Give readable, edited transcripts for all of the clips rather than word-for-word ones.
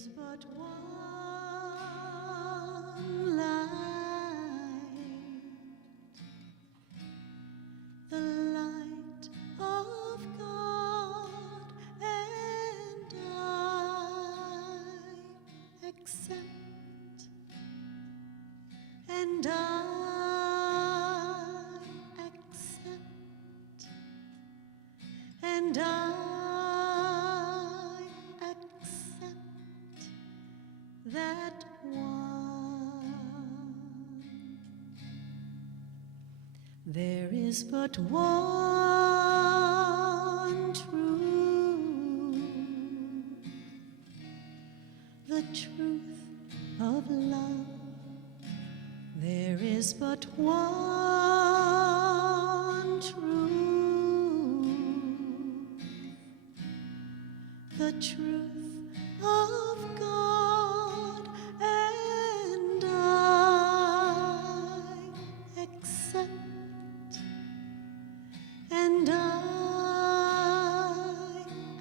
is but one light, the light of God, and I accept, and I accept, and I accept that one. There is but one truth, the truth of love. There is but one truth, the truth of God, and I accept, and I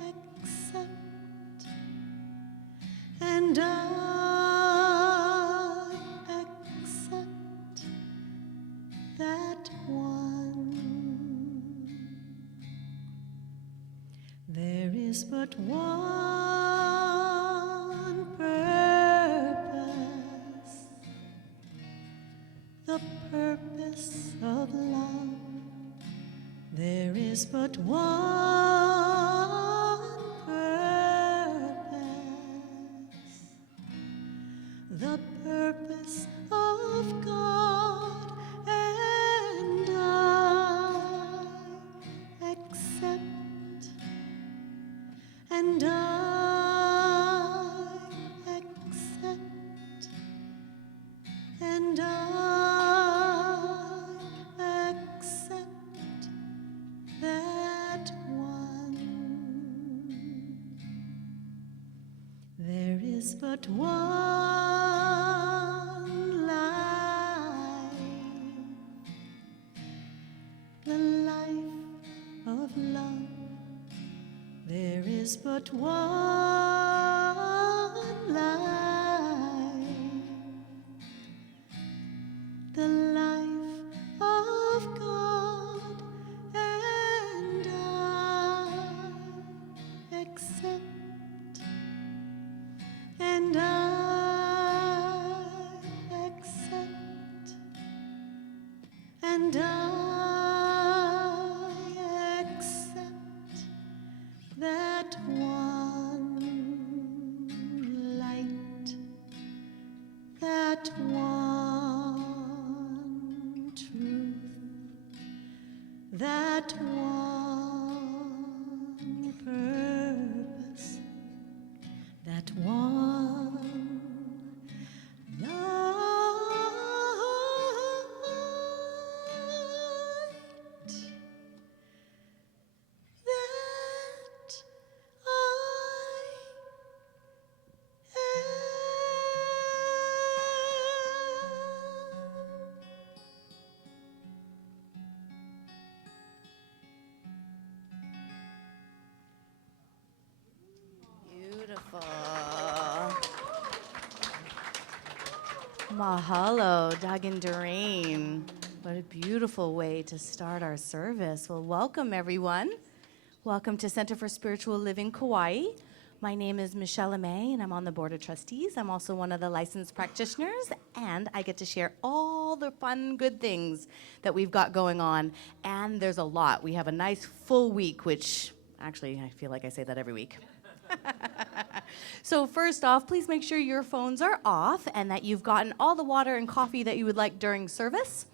accept, and I accept that one. There is but one purpose, the purpose of love. There is but one purpose, the purpose of God, and I accept, and I accept, and I accept that one. There is but one life, the life of love. There is but one life, the life of God, and I accept, and I accept, and I accept that one light, that one truth, that one purpose, that one light, that I Beautiful. Mahalo, Dagan Doreen. What a beautiful way to start our service. Well, welcome everyone. Welcome to Center for Spiritual Living Kauai. My name is Michelle Amay, and I'm on the Board of Trustees. I'm also one of the licensed practitioners, and I get to share all the fun, good things that we've got going on. And there's a lot. We have a nice full week, which actually I feel like I say that every week. So first off, please make sure your phones are off and that you've gotten all the water and coffee that you would like during service,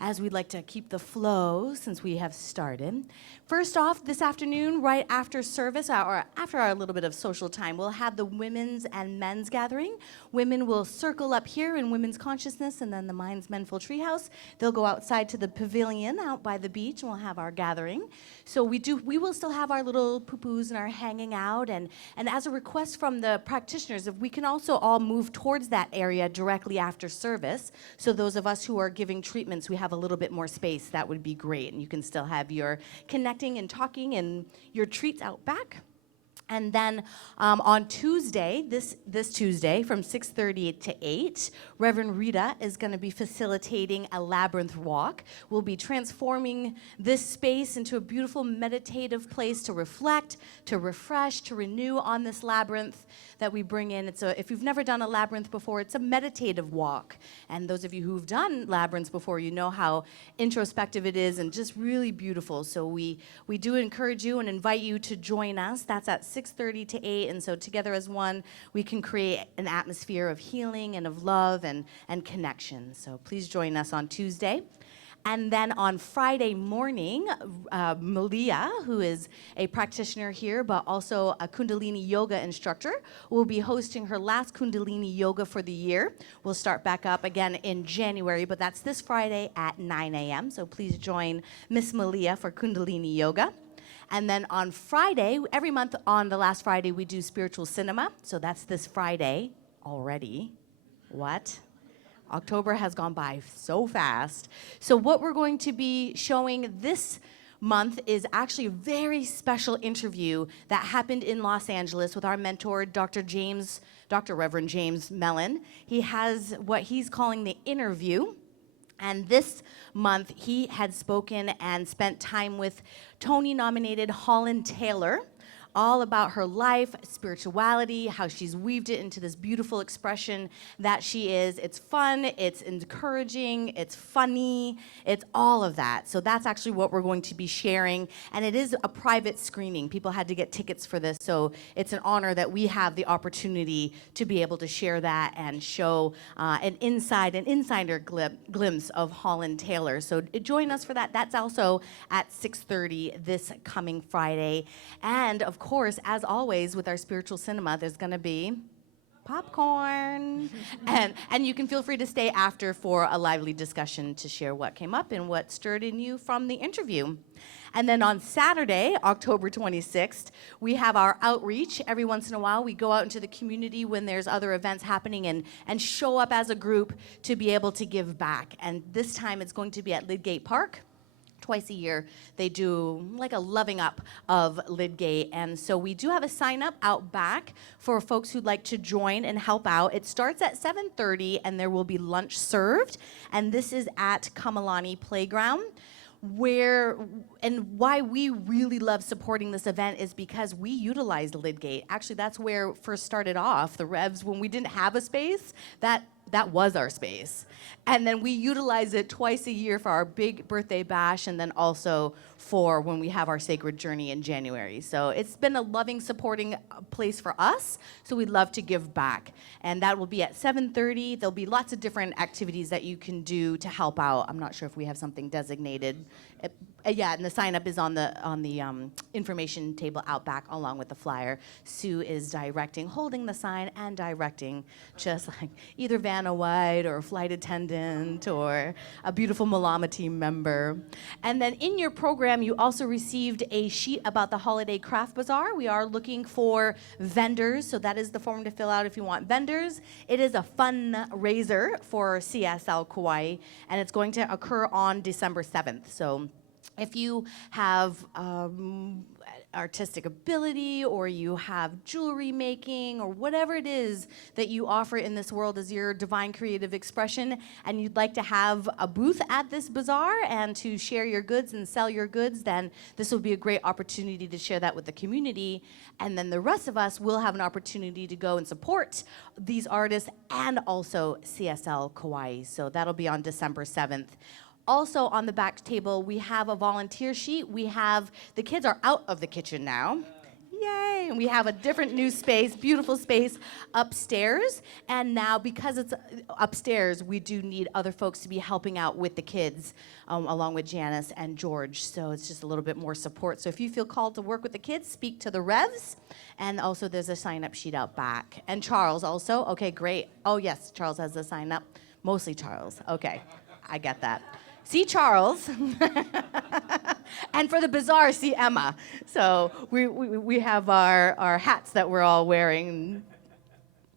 as we'd like to keep the flow since we have started. First off, this afternoon, right after service, or after our little bit of social time, we'll have the women's and men's gathering. Women will circle up here in Women's Consciousness, and then the Minds Menful Treehouse. They'll go outside to the pavilion out by the beach, and we'll have our gathering. So we will still have our little poo-poos and our hanging out, and as a request from the practitioners, if we can also all move towards that area directly after service, so those of us who are giving treatments, we have a little bit more space, that would be great, and you can still have your connecting and talking and your treats out back. And then on Tuesday, this Tuesday, from 6:30 to 8, Reverend Rita is going to be facilitating a labyrinth walk. We'll be transforming this space into a beautiful meditative place to reflect, to refresh, to renew on this labyrinth that we bring in. If you've never done a labyrinth before, it's a meditative walk. And those of you who've done labyrinths before, you know how introspective it is and just really beautiful. So we do encourage you and invite you to join us. That's at 6:30 to 8. And so together as one, we can create an atmosphere of healing and of love and connection. So please join us on Tuesday. And then on Friday morning, Malia, who is a practitioner here, but also a Kundalini yoga instructor, will be hosting her last Kundalini yoga for the year. We'll start back up again in January, but that's this Friday at 9 a.m. So please join Miss Malia for Kundalini yoga. And then on Friday, every month on the last Friday, we do spiritual cinema. So that's this Friday already. What? October has gone by so fast. So what we're going to be showing this month is actually a very special interview that happened in Los Angeles with our mentor, Dr. Reverend James Mellon. He has what he's calling the interview. And this month, he had spoken and spent time with Tony-nominated Holland Taylor, all about her life, spirituality, how she's weaved it into this beautiful expression that she is. It's fun, it's encouraging, it's funny, it's all of that. So that's actually what we're going to be sharing. And it is a private screening. People had to get tickets for this, so it's an honor that we have the opportunity to be able to share that and show an insider glimpse of Holland Taylor. So join us for that. That's also at 6:30 this coming Friday. And of course, as always with our spiritual cinema, there's going to be popcorn. and you can feel free to stay after for a lively discussion to share what came up and what stirred in you from the interview. And then on Saturday, October 26th, we have our outreach. Every once in a while, we go out into the community when there's other events happening and show up as a group to be able to give back. And this time it's going to be at Lidgate Park. Twice a year, they do like a loving up of Lidgate. And so we do have a sign up out back for folks who'd like to join and help out. It starts at 7:30 and there will be lunch served. And this is at Kamalani Playground. Why we really love supporting this event is because we utilized Lidgate. Actually, that's where it first started off. The Revs, when we didn't have a space, that was our space. And then we utilize it twice a year for our big birthday bash and then also for when we have our sacred journey in January. So it's been a loving, supporting place for us, so we'd love to give back. And that will be at 7:30. There'll be lots of different activities that you can do to help out. I'm not sure if we have something designated. Yeah, and the sign up is on the information table out back along with the flyer. Sue is holding the sign and directing, just like either Vanna White or a flight attendant or a beautiful Malama team member. And then in your program, you also received a sheet about the Holiday Craft Bazaar. We are looking for vendors, so that is the form to fill out if you want vendors. It is a fundraiser for CSL Kauai, and it's going to occur on December 7th. So if you have artistic ability or you have jewelry making or whatever it is that you offer in this world as your divine creative expression and you'd like to have a booth at this bazaar and to share your goods and sell your goods, then this will be a great opportunity to share that with the community. And then the rest of us will have an opportunity to go and support these artists and also CSL Kauai. So that'll be on December 7th. Also on the back table, we have a volunteer sheet. The kids are out of the kitchen now. Yay! And we have a different new space, beautiful space upstairs. And now because it's upstairs, we do need other folks to be helping out with the kids, along with Janice and George. So it's just a little bit more support. So if you feel called to work with the kids, speak to the Revs. And also there's a sign-up sheet out back. And Charles also. Okay, great. Oh, yes, Charles has the sign-up. Mostly Charles. Okay, I get that. See Charles, and for the bazaar, see Emma. So we have our hats that we're all wearing.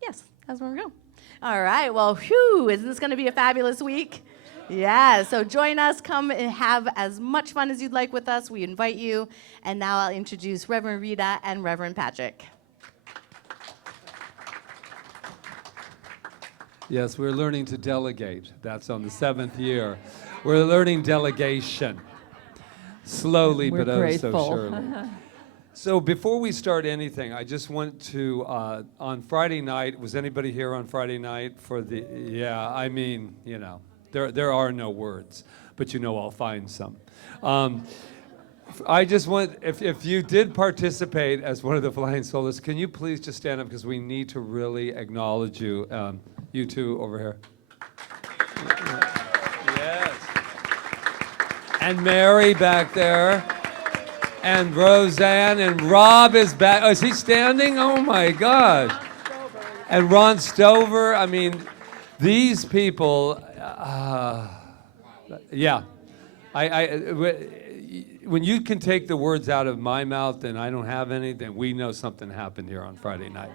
Yes, that's where we're going. All right, well, isn't this going to be a fabulous week? Yeah, so join us. Come and have as much fun as you'd like with us. We invite you. And now I'll introduce Reverend Rita and Reverend Patrick. Yes, we're learning to delegate. That's on the 7th year. We're learning delegation. Slowly, We're but oh grateful. so surely. So before we start anything, I just want to, on Friday night, was anybody here on Friday night for the, yeah, I mean, you know, there are no words, but you know I'll find some. I just want, if you did participate as one of the flying soloists, can you please just stand up because we need to really acknowledge you, you two over here. Yes. And Mary back there. And Roseanne, and Rob is back. Oh, is he standing? Oh my gosh. And Ron Stover. I mean, these people, yeah. When you can take the words out of my mouth and I don't have any, then we know something happened here on Friday night.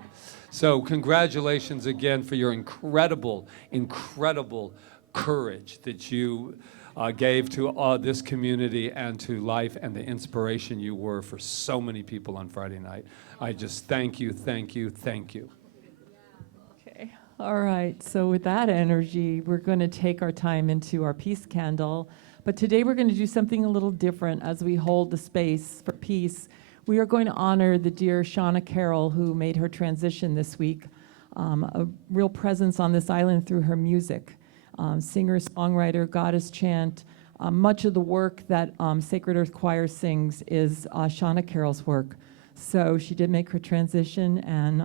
So congratulations again for your incredible, incredible courage that you gave to this community and to life, and the inspiration you were for so many people on Friday night. I just thank you, thank you, thank you. Okay. All right. So with that energy, we're going to take our time into our peace candle. But today we're going to do something a little different as we hold the space for peace. We are going to honor the dear Shauna Carroll, who made her transition this week, a real presence on this island through her music. Singer, songwriter, goddess chant. Much of the work that Sacred Earth Choir sings is Shauna Carroll's work. So she did make her transition, and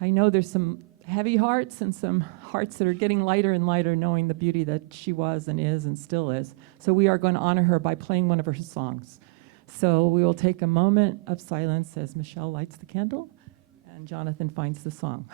I know there's some heavy hearts and some hearts that are getting lighter and lighter, knowing the beauty that she was and is and still is. So we are going to honor her by playing one of her songs. So we will take a moment of silence as Michelle lights the candle and Jonathan finds the song.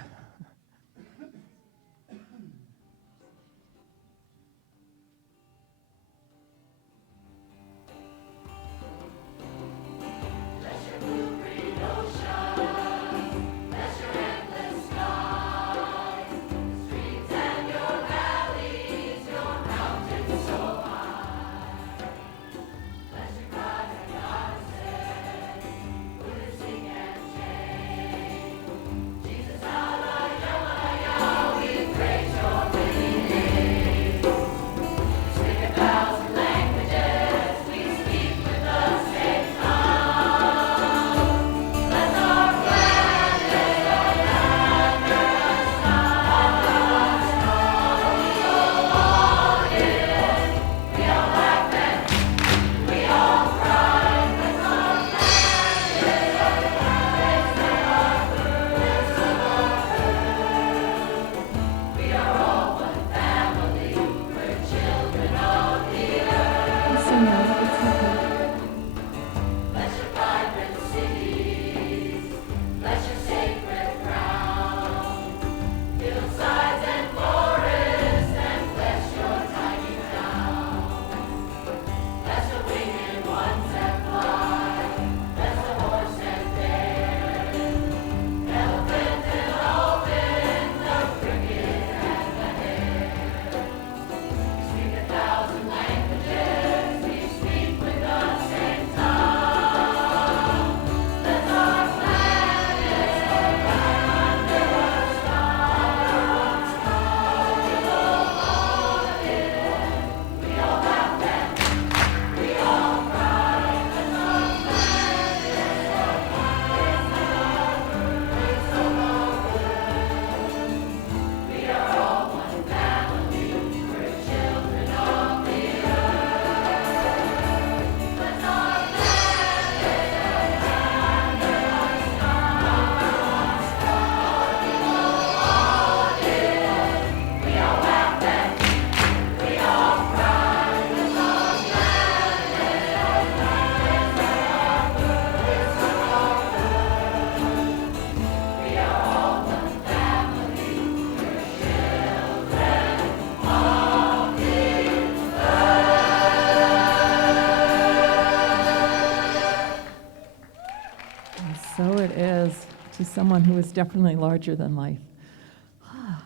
So it is, to someone who is definitely larger than life.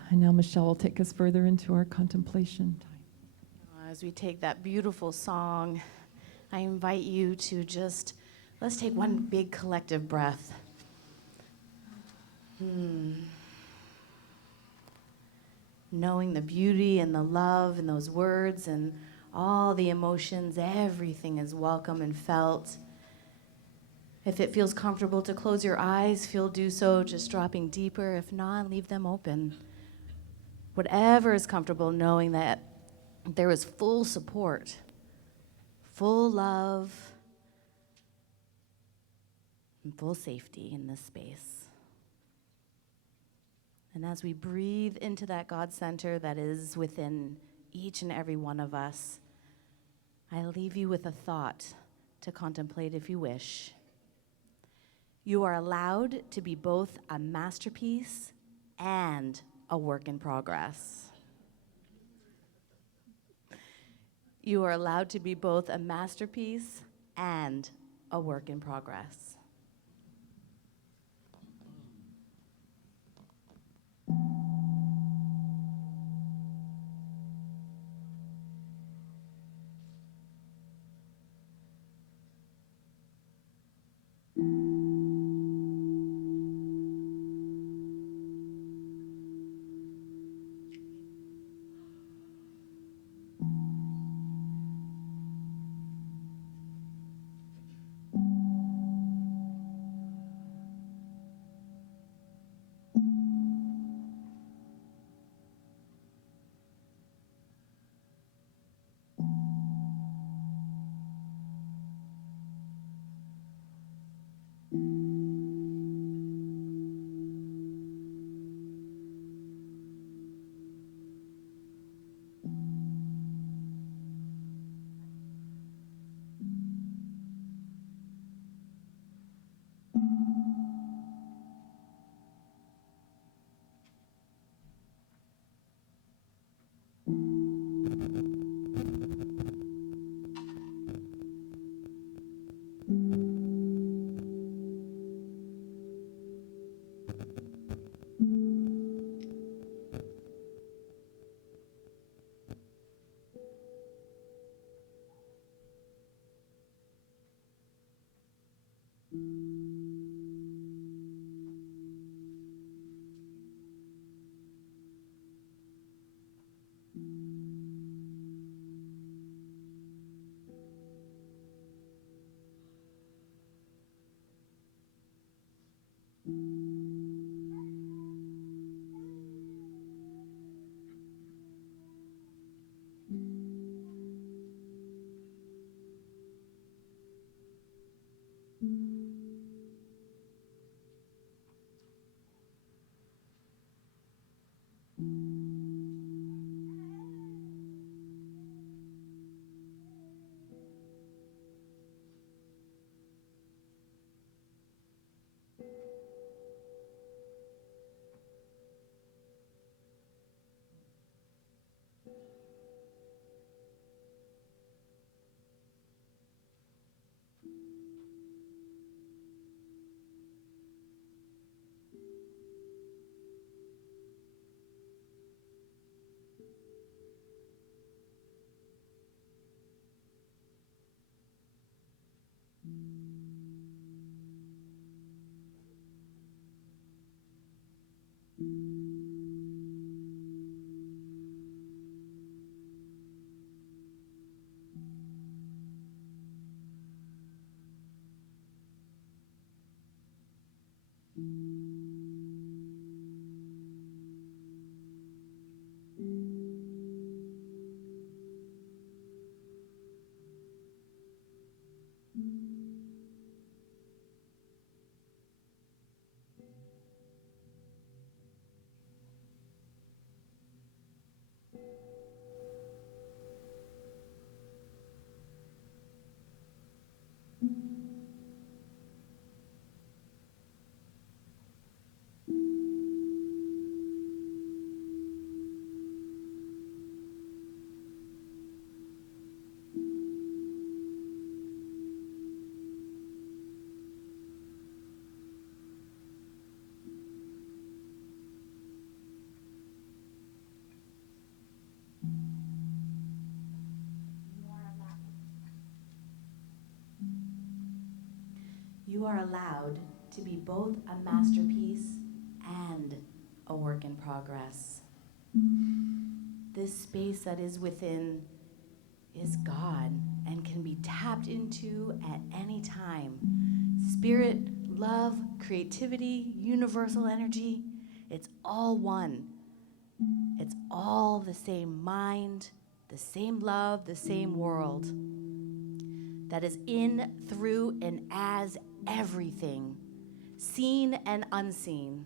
And now Michelle will take us further into our contemplation time. As we take that beautiful song, I invite you to just, let's take one big collective breath. Knowing the beauty and the love in those words and all the emotions, everything is welcome and felt. If it feels comfortable to close your eyes, do so, just dropping deeper. If not, leave them open. Whatever is comfortable, knowing that there is full support, full love, and full safety in this space. And as we breathe into that God center that is within each and every one of us, I leave you with a thought to contemplate if you wish. You are allowed to be both a masterpiece and a work in progress. You are allowed to be both a masterpiece and a work in progress. you are allowed to be both a masterpiece and a work in progress. This space that is within is God and can be tapped into at any time. Spirit, love, creativity, universal energy, it's all one. It's all the same mind, the same love, the same world that is in, through, and as everything, seen and unseen.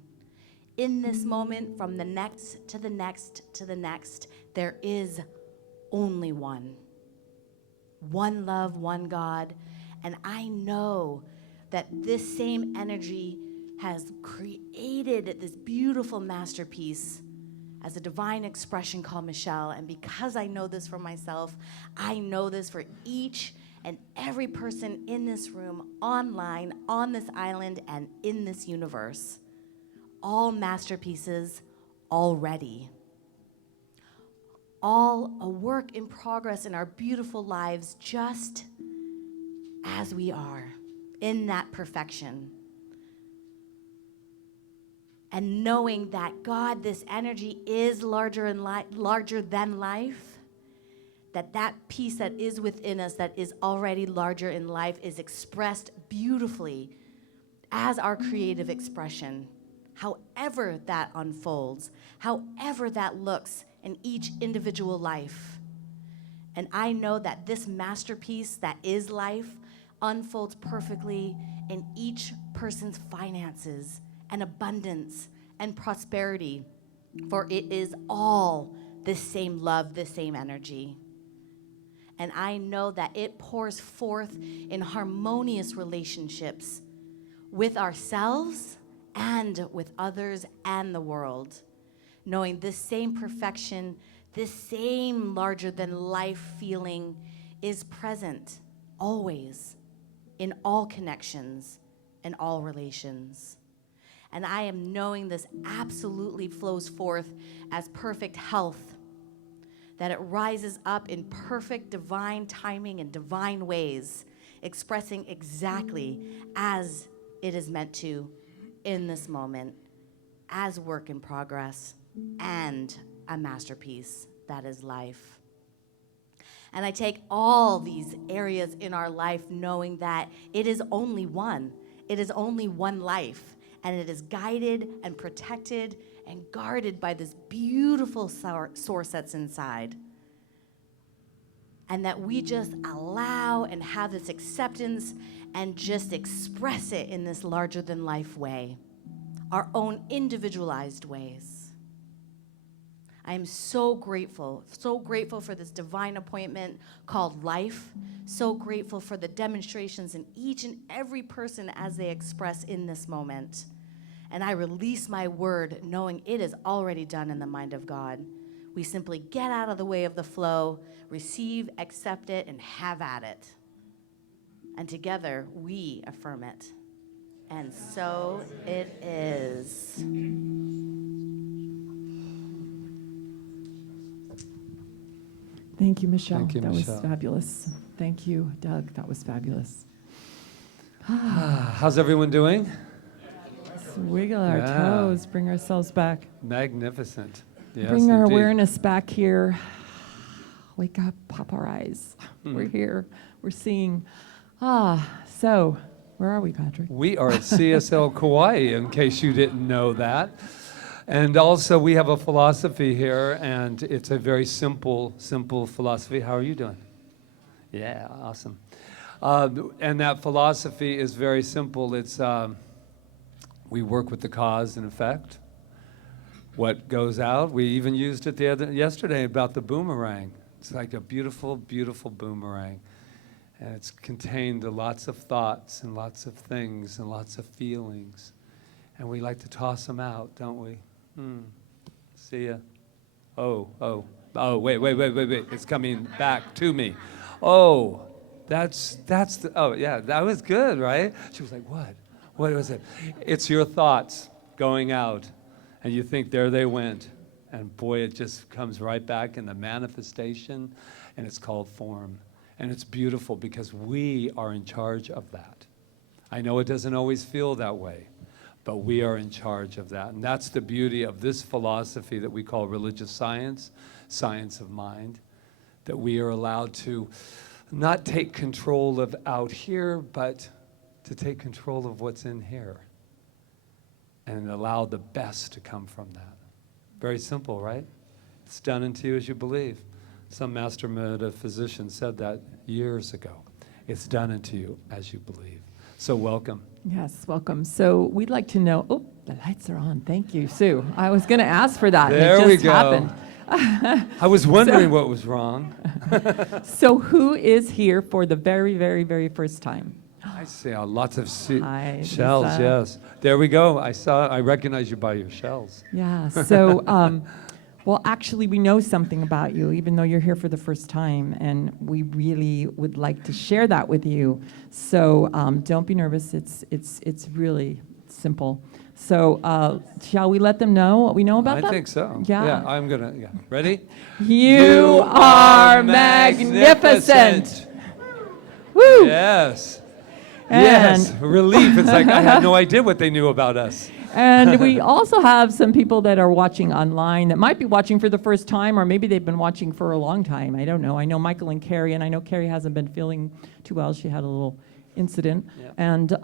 In this moment, from the next to the next to the next, there is only one. One love, one God. And I know that this same energy has created this beautiful masterpiece as a divine expression called Michelle. And because I know this for myself, I know this for each and every person in this room, online, on this island, and in this universe. All masterpieces already. All a work in progress in our beautiful lives, just as we are, in that perfection. And knowing that God, this energy is larger than life, that piece that is within us that is already larger in life is expressed beautifully as our creative expression, however that unfolds, however that looks in each individual life. And I know that this masterpiece that is life unfolds perfectly in each person's finances and abundance and prosperity, for it is all the same love, the same energy. And I know that it pours forth in harmonious relationships with ourselves and with others and the world, knowing this same perfection, this same larger than life feeling is present always in all connections and all relations. And I am knowing this absolutely flows forth as perfect health, that it rises up in perfect divine timing and divine ways, expressing exactly as it is meant to in this moment, as work in progress and a masterpiece that is life. And I take all these areas in our life knowing that it is only one. It is only one life, and it is guided and protected and guarded by this beautiful source that's inside. And that we just allow and have this acceptance and just express it in this larger than life way, our own individualized ways. I am so grateful for this divine appointment called life, so grateful for the demonstrations in each and every person as they express in this moment. And I release my word knowing it is already done in the mind of God. We simply get out of the way of the flow, receive, accept it, and have at it. And together, we affirm it. And so it is. Thank you, Michelle. Thank you, that Michelle. was fabulous. Thank you, Doug. That was fabulous. How's everyone doing? Let's wiggle our Yeah. toes, bring ourselves back. Magnificent. Yes, Bring our indeed. awareness back here. Wake up, pop our eyes. Mm-hmm. We're here. We're seeing. So where are we, Patrick? We are at CSL Kauai, in case you didn't know that. And also, we have a philosophy here, and it's a very simple philosophy. How are you doing? Yeah, awesome. And that philosophy is very simple. It's we work with the cause and effect. What goes out, we even used it yesterday about the boomerang. It's like a beautiful, beautiful boomerang. And it's contained lots of thoughts and lots of things and lots of feelings. And we like to toss them out, don't we? See ya. Oh, wait. It's coming back to me. Oh, that's yeah, that was good, right? She was like, what? What was it? It's your thoughts going out. And you think, there they went. And boy, it just comes right back in the manifestation, and it's called form. And it's beautiful because we are in charge of that. I know it doesn't always feel that way, but we are in charge of that. And that's the beauty of this philosophy that we call religious science, science of mind, that we are allowed to not take control of out here, but to take control of what's in here and allow the best to come from that. Very simple, right? It's done unto you as you believe. Some master metaphysician said that years ago. It's done unto you as you believe. So welcome. Yes, welcome. So we'd like to know, oh, the lights are on. Thank you, Sue. I was going to ask for that. There and it we just go. happened. I was wondering what was wrong. So who is here for the very, very, very first time? I see lots of Hi, shells, Lisa. yes. There we go. I recognize you by your shells. Yeah, so, well, actually, we know something about you, even though you're here for the first time, and we really would like to share that with you. So don't be nervous. It's really simple. So shall we let them know what we know about them? I think so. Yeah. I'm going to, ready? You are magnificent. Woo! Yes. And- Yes. Relief. It's like I had no idea what they knew about us. And we also have some people that are watching online that might be watching for the first time, or maybe they've been watching for a long time. I don't know. I know Michael and Carrie, and I know Carrie hasn't been feeling too well. She had a little incident. Yeah. And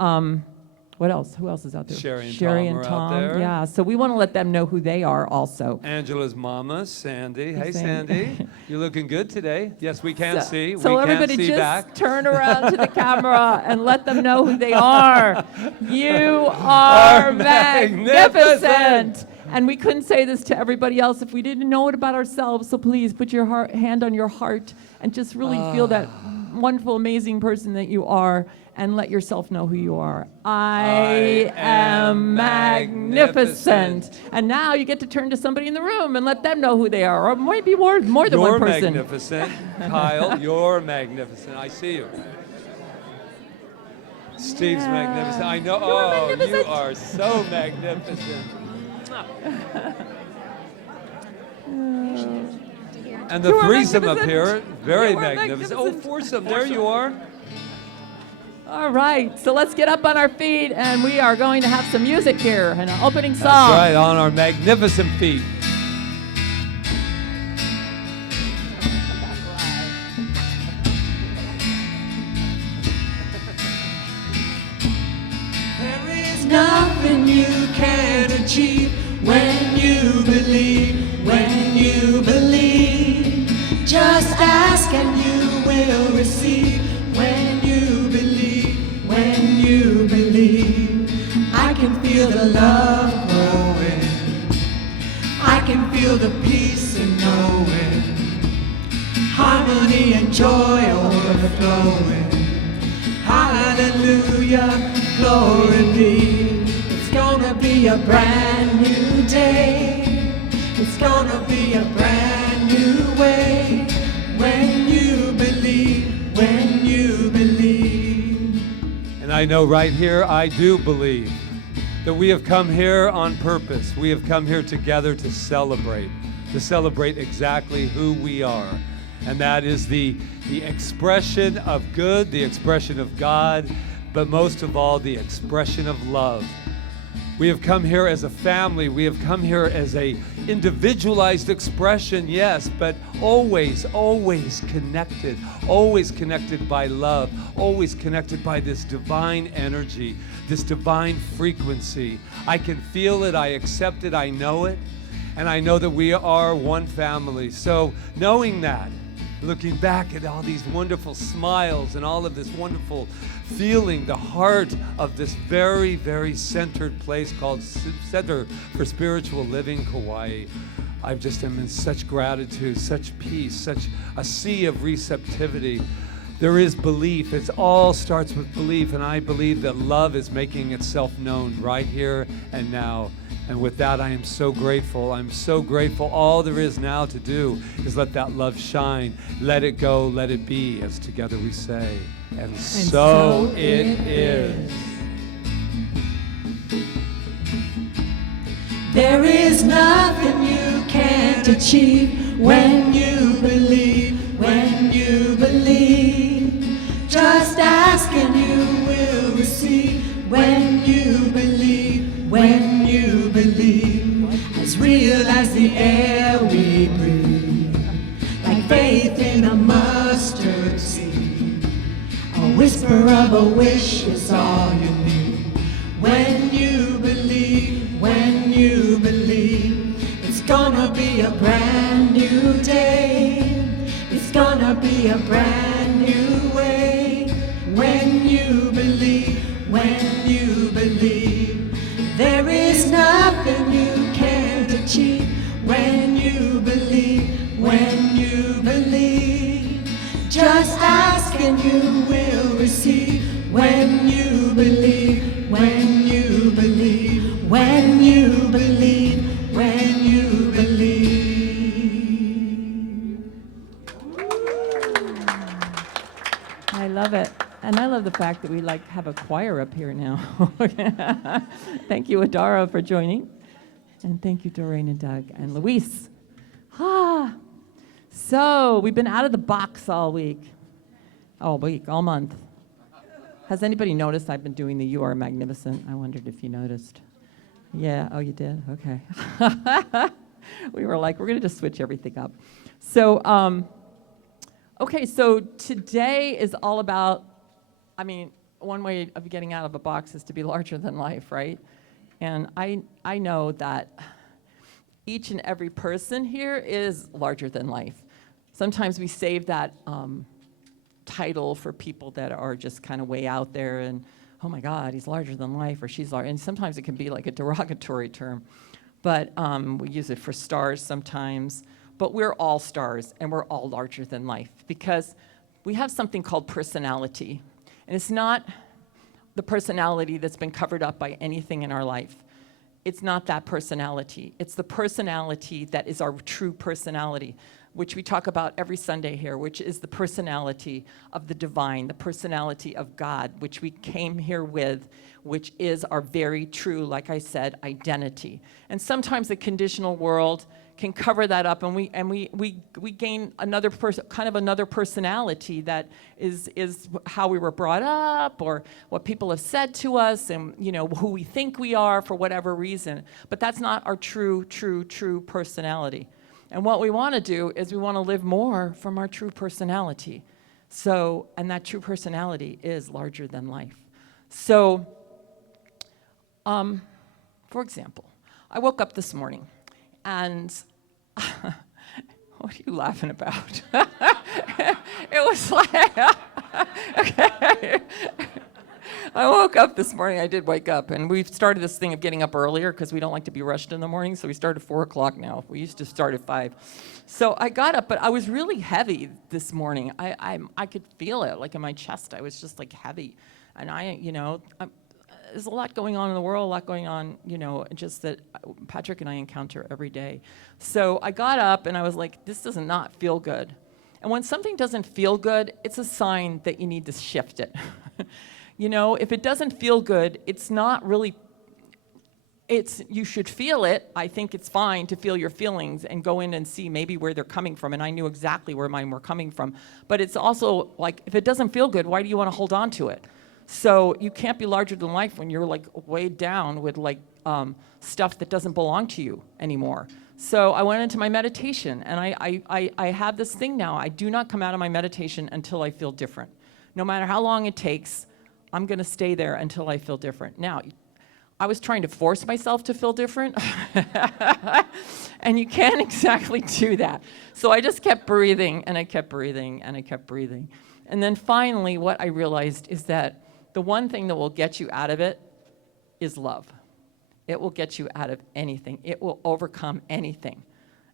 what else? Who else is out there? Sherry and Tom are out there. Yeah, so we want to let them know who they are also. Angela's mama, Sandy. Hey, Sandy. Sandy. You're looking good today. Yes, we can see. So we everybody can see just back. turn around to the camera and let them know who they are. You are magnificent. And we couldn't say this to everybody else if we didn't know it about ourselves. So please put your hand on your heart and just really feel that wonderful, amazing person that you are, and let yourself know who you are. I am magnificent. And now you get to turn to somebody in the room and let them know who they are, or maybe more than one person. You're magnificent. Kyle, you're magnificent. I see you. Steve's Yeah. magnificent. I know. You're magnificent. You are so magnificent. And the You are threesome up magnificent. here, very You are magnificent. Oh, magnificent. foursome, there you are. All right, so let's get up on our feet, and we are going to have some music here and an opening song. That's right, on our magnificent feet. There is nothing you can't achieve when you believe, when you believe. Just ask and you will receive when you believe, when you believe. I can feel the love growing. I can feel the peace in knowing. Harmony and joy overflowing. Hallelujah, glory be. It's gonna be a brand new day. It's gonna be a brand new way. When you believe, when you believe. And I know right here, I do believe that we have come here on purpose. We have come here together to celebrate exactly who we are. And that is the expression of good, the expression of God, but most of all, the expression of love. We have come here as a family. We have come here as a individualized expression, yes, but always, always connected by love, always connected by this divine energy, this divine frequency. I can feel it, I accept it, I know it, and I know that we are one family. So knowing that, looking back at all these wonderful smiles and all of this wonderful feeling, the heart of this very, very centered place called Center for Spiritual Living, Kauai. I just am in such gratitude, such peace, such a sea of receptivity. There is belief. It all starts with belief, and I believe that love is making itself known right here and now. And with that, I am so grateful. I'm so grateful. All there is now to do is let that love shine. Let it go, let it be, as together we say. And so it is. There is nothing you can't achieve when you believe, when you believe. Just ask and you will receive real as the air we breathe, like faith in a mustard seed. A whisper of a wish is all you need. When you believe, it's gonna be a brand new day. It's gonna be a brand new way. When you believe, there is nothing you can't achieve. When you believe, just ask and you will receive. When you believe, I love it. And I love the fact that we have a choir up here now. Thank you, Adara, for joining. And thank you, Doreen and Doug and Luis. So we've been out of the box all month. Has anybody noticed I've been doing the You Are Magnificent? I wondered if you noticed. Yeah, oh, you did? Okay. We were like, we're going to just switch everything up. So, so today is all about, one way of getting out of a box is to be larger than life, right? And I know that each and every person here is larger than life. Sometimes we save that title for people that are just kind of way out there and, oh my God, he's larger than life, or she's larger. And sometimes it can be like a derogatory term, but we use it for stars sometimes. But we're all stars and we're all larger than life because we have something called personality. And it's not the personality that's been covered up by anything in our life. It's not that personality. It's the personality that is our true personality, which we talk about every Sunday here, which is the personality of the divine, the personality of God, which we came here with, which is our very true, like I said, identity. And sometimes the conditional world can cover that up, and we gain another another personality that is how we were brought up, or what people have said to us, and who we think we are for whatever reason. But that's not our true personality. And what we want to do is we want to live more from our true personality. So, and that true personality is larger than life. So, for example, I woke up this morning and what are you laughing about? It was like, okay. I woke up this morning, I did wake up, and we've started this thing of getting up earlier because we don't like to be rushed in the morning, so we start at 4 o'clock now. We used to start at 5. So I got up, but I was really heavy this morning. I could feel it, like in my chest. I was just like heavy. And there's a lot going on in the world, a lot going on, just that Patrick and I encounter every day. So I got up and I was like, this does not feel good. And when something doesn't feel good, it's a sign that you need to shift it. If it doesn't feel good, it's not really, you should feel it. I think it's fine to feel your feelings and go in and see maybe where they're coming from. And I knew exactly where mine were coming from. But it's also like, if it doesn't feel good, why do you want to hold on to it? So you can't be larger than life when you're like weighed down with stuff that doesn't belong to you anymore. So I went into my meditation, and I have this thing now. I do not come out of my meditation until I feel different. No matter how long it takes, I'm going to stay there until I feel different. Now, I was trying to force myself to feel different, and you can't exactly do that. So I just kept breathing, and I kept breathing, and I kept breathing. And then finally, what I realized is that the one thing that will get you out of it is love. It will get you out of anything. It will overcome anything.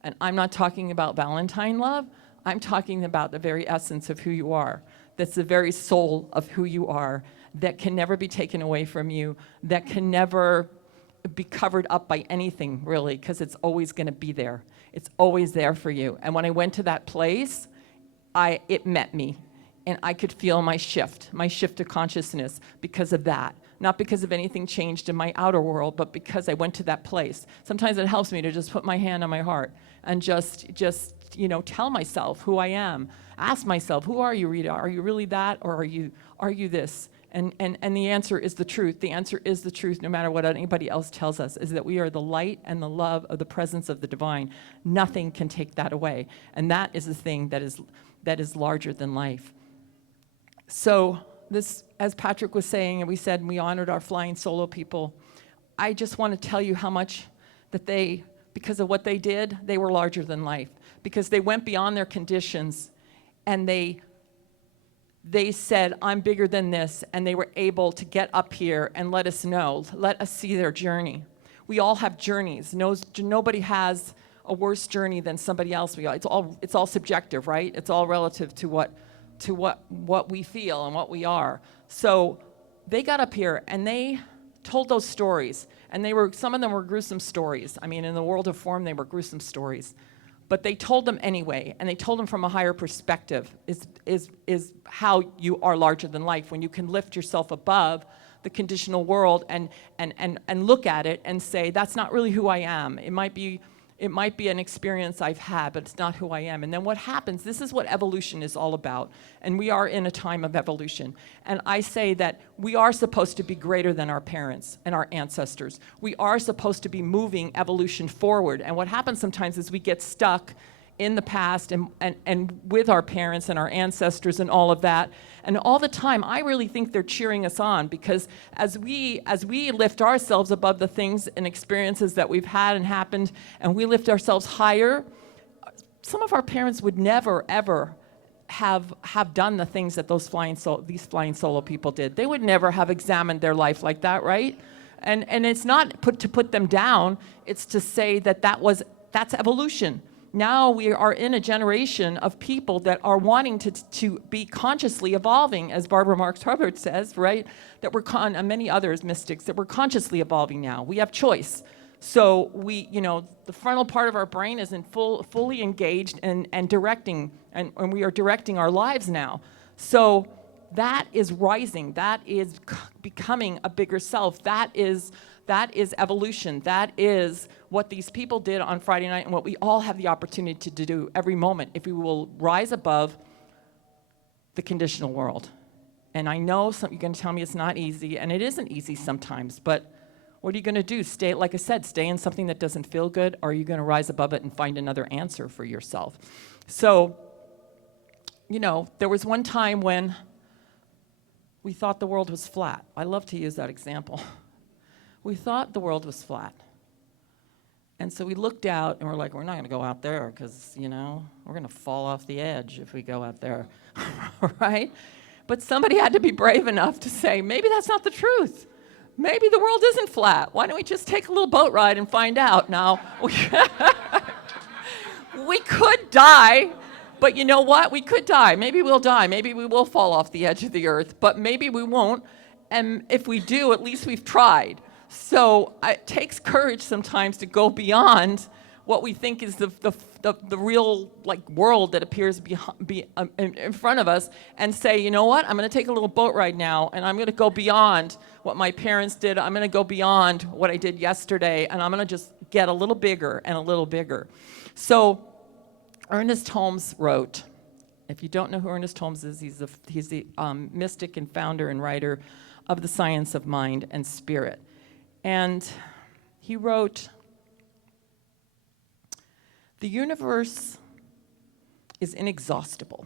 And I'm not talking about Valentine love. I'm talking about the very essence of who you are. That's the very soul of who you are, that can never be taken away from you, that can never be covered up by anything, really, because it's always going to be there. It's always there for you. And when I went to that place, it met me. And I could feel my shift of consciousness because of that. Not because of anything changed in my outer world, but because I went to that place. Sometimes it helps me to just put my hand on my heart and just tell myself who I am. Ask myself, who are you, Rita? Are you really that, or are you this? And the answer is the truth. The answer is the truth, no matter what anybody else tells us, is that we are the light and the love of the presence of the divine. Nothing can take that away. And that is the thing that is larger than life. So this, as Patrick was saying, and we said, and we honored our flying solo people, I just want to tell you how much that they, because of what they did, they were larger than life. Because they went beyond their conditions, and they said, I'm bigger than this, and they were able to get up here and let us know, let us see their journey. We all have journeys. Nobody has a worse journey than somebody else. It's all subjective, right? It's all relative to what we feel and what we are. So they got up here and they told those stories, and some of them were gruesome stories. I mean, in the world of form, they were gruesome stories. But they told them anyway, and they told them from a higher perspective, is how you are larger than life, when you can lift yourself above the conditional world and look at it and say, that's not really who I am. It might be an experience I've had, but it's not who I am. And then what happens, this is what evolution is all about. And we are in a time of evolution. And I say that we are supposed to be greater than our parents and our ancestors. We are supposed to be moving evolution forward. And what happens sometimes is we get stuck in the past and with our parents and our ancestors and all of that. And all the time, I really think they're cheering us on, because as we lift ourselves above the things and experiences that we've had and happened, and we lift ourselves higher, some of our parents would never, ever have done the things that these flying solo people did. They would never have examined their life like that, right? And it's not to put them down, it's to say that that's evolution. Now we are in a generation of people that are wanting to be consciously evolving, as Barbara Marx Hubbard says, right? That and many others, mystics, that we're consciously evolving now. We have choice. So the frontal part of our brain isn't fully engaged and directing, and we are directing our lives now. So that is rising. That is becoming a bigger self. That is evolution. That is what these people did on Friday night, and what we all have the opportunity to do every moment if we will rise above the conditional world. And I know you're going to tell me it's not easy, and it isn't easy sometimes, but what are you going to do? Stay, like I said, stay in something that doesn't feel good, or are you going to rise above it and find another answer for yourself? So, there was one time when we thought the world was flat. I love to use that example. We thought the world was flat. And so we looked out and we're like, we're not going to go out there because, we're going to fall off the edge if we go out there, right? But somebody had to be brave enough to say, maybe that's not the truth. Maybe the world isn't flat. Why don't we just take a little boat ride and find out? Now, we could die, but you know what? We could die. Maybe we'll die. Maybe we will fall off the edge of the earth, but maybe we won't. And if we do, at least we've tried. So it takes courage sometimes to go beyond what we think is the real world that appears in front of us, and say, you know what, I'm going to take a little boat ride now, and I'm going to go beyond what my parents did. I'm going to go beyond what I did yesterday, and I'm going to just get a little bigger and a little bigger. So Ernest Holmes wrote, if you don't know who Ernest Holmes is, he's the mystic and founder and writer of the science of mind and spirit. And he wrote, the universe is inexhaustible.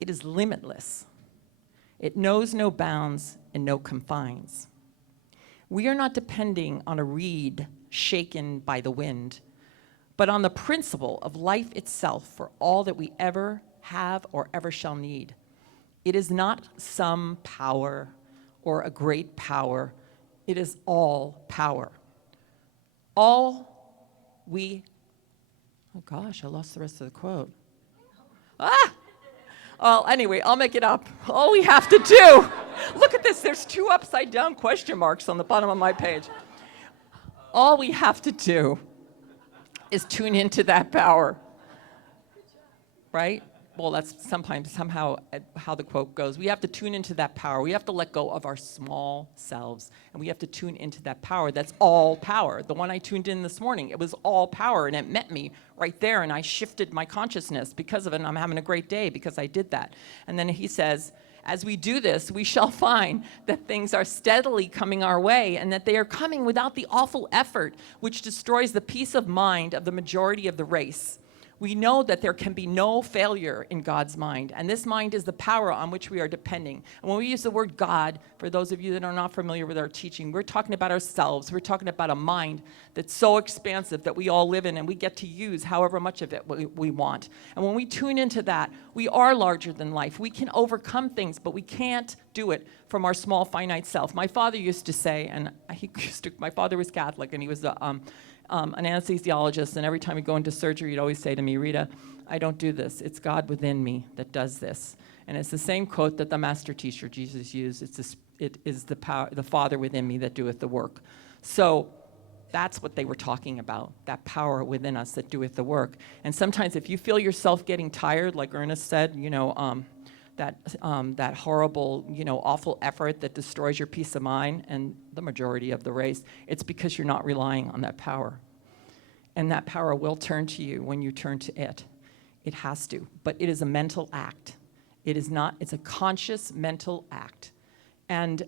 It is limitless. It knows no bounds and no confines. We are not depending on a reed shaken by the wind, but on the principle of life itself for all that we ever have or ever shall need. It is not some power or a great power. It is all power. Oh gosh, I lost the rest of the quote. Well, anyway, I'll make it up. All we have to do, look at this, there's 2 upside down question marks on the bottom of my page. All we have to do is tune into that power, right? Well, that's somehow how the quote goes. We have to tune into that power. We have to let go of our small selves, and we have to tune into that power. That's all power. The one I tuned in this morning, it was all power, and it met me right there, and I shifted my consciousness because of it, and I'm having a great day because I did that. And then he says, As we do this, we shall find that things are steadily coming our way and that they are coming without the awful effort which destroys the peace of mind of the majority of the race. We know that there can be no failure in God's mind, and this mind is the power on which we are depending. And when we use the word God, for those of you that are not familiar with our teaching, we're talking about ourselves. We're talking about a mind that's so expansive that we all live in, and we get to use however much of it we want. And when we tune into that, we are larger than life. We can overcome things, but we can't do it from our small, finite self. My father used to say, and my father was Catholic, and he was an anesthesiologist, and every time he'd go into surgery, he'd always say to me, Rita, I don't do this. It's God within me that does this. And it's the same quote that the master teacher, Jesus, used. It is the power, the Father within me that doeth the work. So that's what they were talking about, that power within us that doeth the work. And sometimes if you feel yourself getting tired, like Ernest said, that horrible, awful effort that destroys your peace of mind, and the majority of the race, it's because you're not relying on that power. And that power will turn to you when you turn to it. It has to, but it is a mental act. It's a conscious mental act. And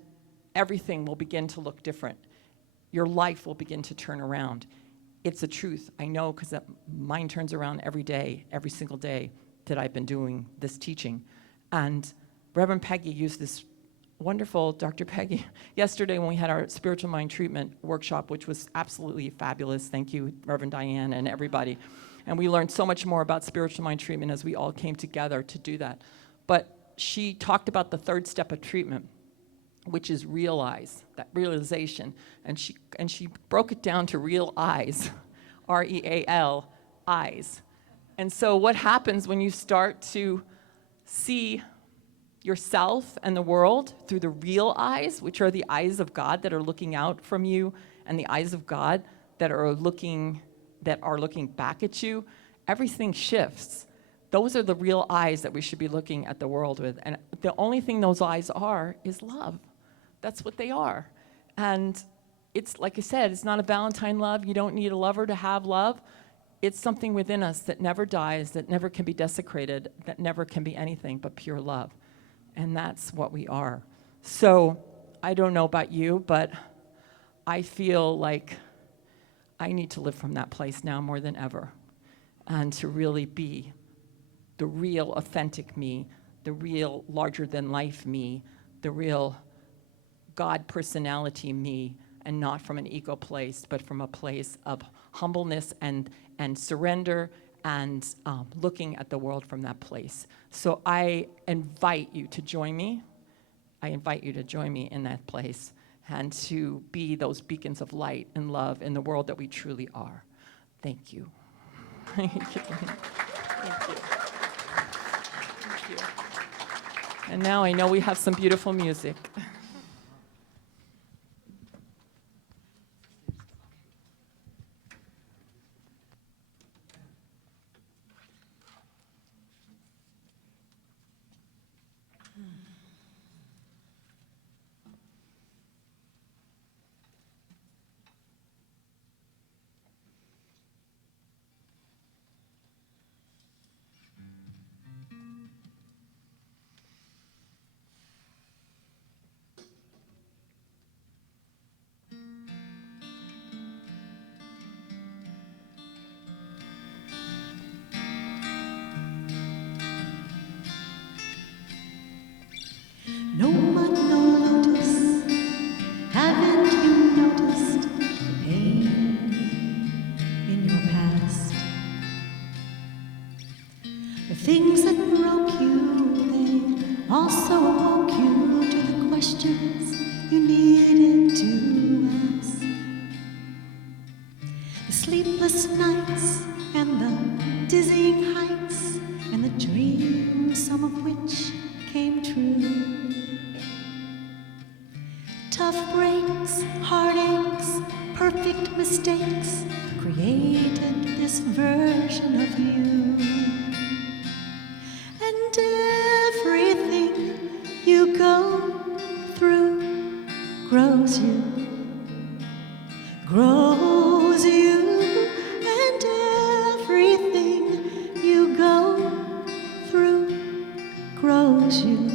everything will begin to look different. Your life will begin to turn around. It's a truth. I know, because mine turns around every day, every single day that I've been doing this teaching. And Reverend Peggy used this wonderful, Dr. Peggy, yesterday when we had our spiritual mind treatment workshop, which was absolutely fabulous. Thank you, Reverend Diane and everybody. And we learned so much more about spiritual mind treatment as we all came together to do that. But she talked about the third step of treatment, which is realize, that realization. And she broke it down to real eyes, R-E-A-L, eyes. And so what happens when you start to see yourself and the world through the real eyes, which are the eyes of God that are looking out from you, and the eyes of God that are looking back at you, everything shifts. Those are the real eyes that we should be looking at the world with. And the only thing those eyes are is love. That's what they are. And it's, like I said, it's not a Valentine love. You don't need a lover to have love. It's something within us that never dies, that never can be desecrated, that never can be anything but pure love. And that's what we are. So I don't know about you, but I feel like I need to live from that place now more than ever, and to really be the real authentic me, the real larger than life me, the real God personality me, and not from an ego place, but from a place of humbleness and surrender, and looking at the world from that place. So I invite you to join me. I invite you to join me in that place, and to be those beacons of light and love in the world that we truly are. Thank you. Thank you. Thank you. Thank you. And now I know we have some beautiful music. No one, no lotus, haven't you noticed the pain in your past? The things that broke you, they also awoke you to the questions you needed to ask. The sleepless nights and the dizzying heights and the dreams, some of which came true. Tough breaks, heartaches, perfect mistakes created this version of you. And everything you go through grows you, grows you. And everything you go through grows you.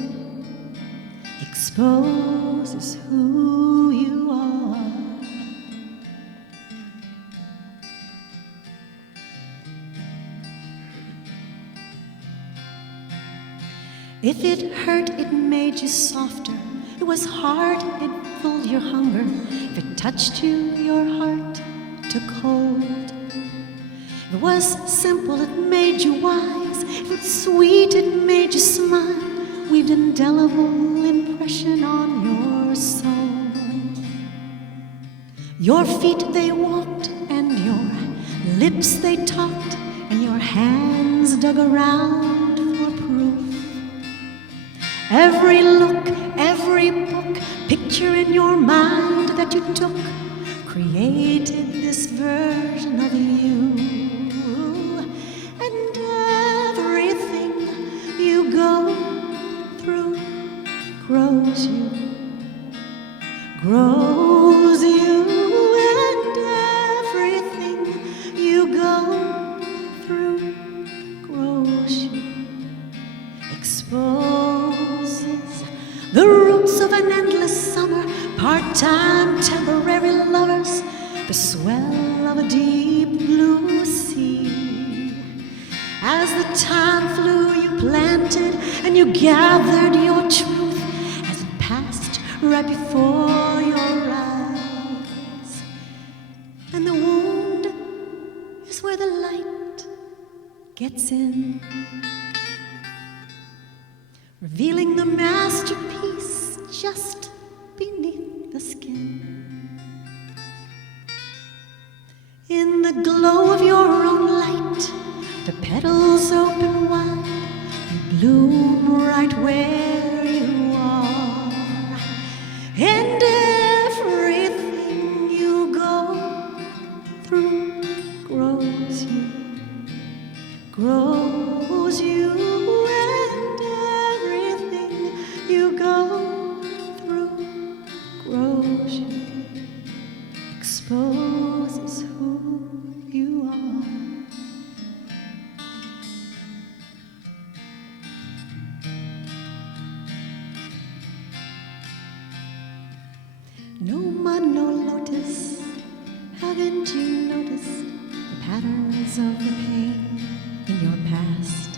If it hurt, it made you softer. It was hard, it fulled your hunger. If it touched you, your heart took hold. If it was simple, it made you wise. If it's sweet, it made you smile. Weaved indelible impression on your soul. Your feet they walked, and your lips they talked, and your hands dug around for proof. Every look, every book, picture in your mind that you took created this version of you. And everything you go through grows you, grows you, and everything you go through grows you, exposes the roots of an endless summer, part-time temporary lovers, the swell of a deep blue sea. As the time flew, you planted and you gathered your truth as it passed right before your eyes. And the wound is where the light gets in, revealing the masterpiece just beneath the skin. In the glow of your own light, the petals open wide, you bloom right where you are. And everything you go through grows you, grows you, and everything you go through grows you, exposes who you are. No mud, no lotus, haven't you noticed the patterns of the pain in your past?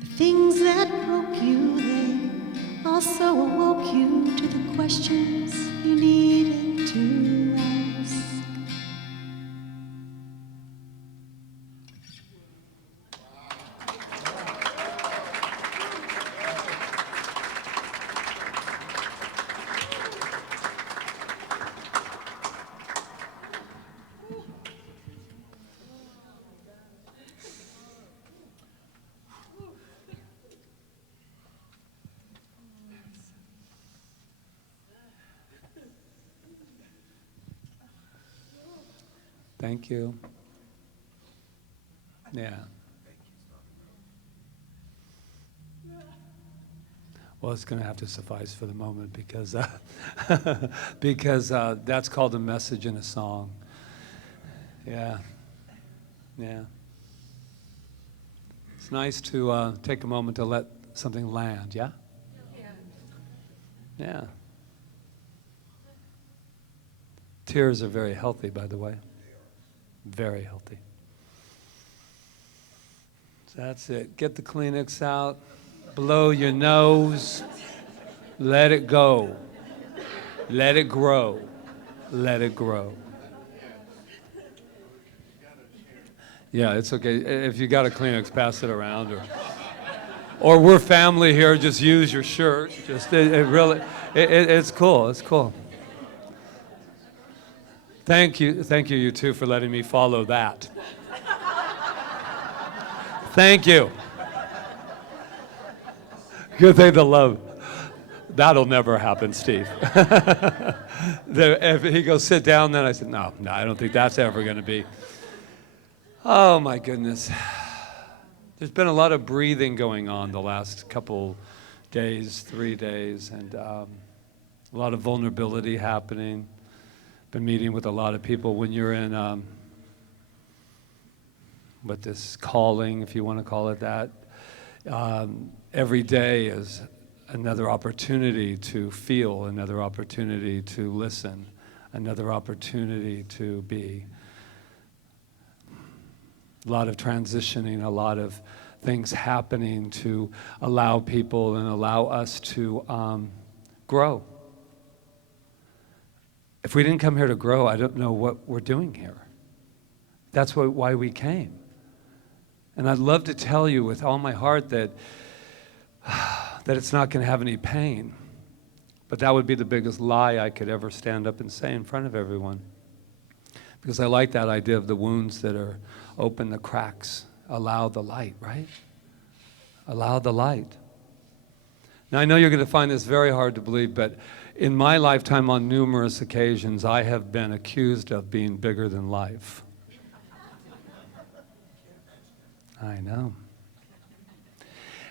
The things that broke you, they also awoke you to the questions you needed to ask. Thank you. Yeah. Well, it's going to have to suffice for the moment because because that's called a message in a song. Yeah. Yeah. It's nice to take a moment to let something land, yeah? Yeah. Tears are very healthy, by the way. Very healthy. So that's it. Get the Kleenex out. Blow your nose. Let it go. Let it grow. Let it grow. Yeah, it's okay. If you got a Kleenex, pass it around. Or we're family here. Just use your shirt. Just it's cool. It's cool. Thank you, you two, for letting me follow that. Thank you. Good thing to love. That'll never happen, Steve. If he goes, sit down, then I said, no, I don't think that's ever going to be. Oh, my goodness. There's been a lot of breathing going on the last couple days, 3 days, and a lot of vulnerability happening. Been meeting with a lot of people. When you're in with this calling, if you want to call it that, every day is another opportunity to feel, another opportunity to listen, another opportunity to be. A lot of transitioning, a lot of things happening to allow people and allow us to grow. If we didn't come here to grow, I don't know what we're doing here. That's why we came. And I'd love to tell you with all my heart that it's not going to have any pain. But that would be the biggest lie I could ever stand up and say in front of everyone. Because I like that idea of the wounds that are open, the cracks. Allow the light, right? Allow the light. Now, I know you're going to find this very hard to believe, but in my lifetime, on numerous occasions, I have been accused of being bigger than life. I know.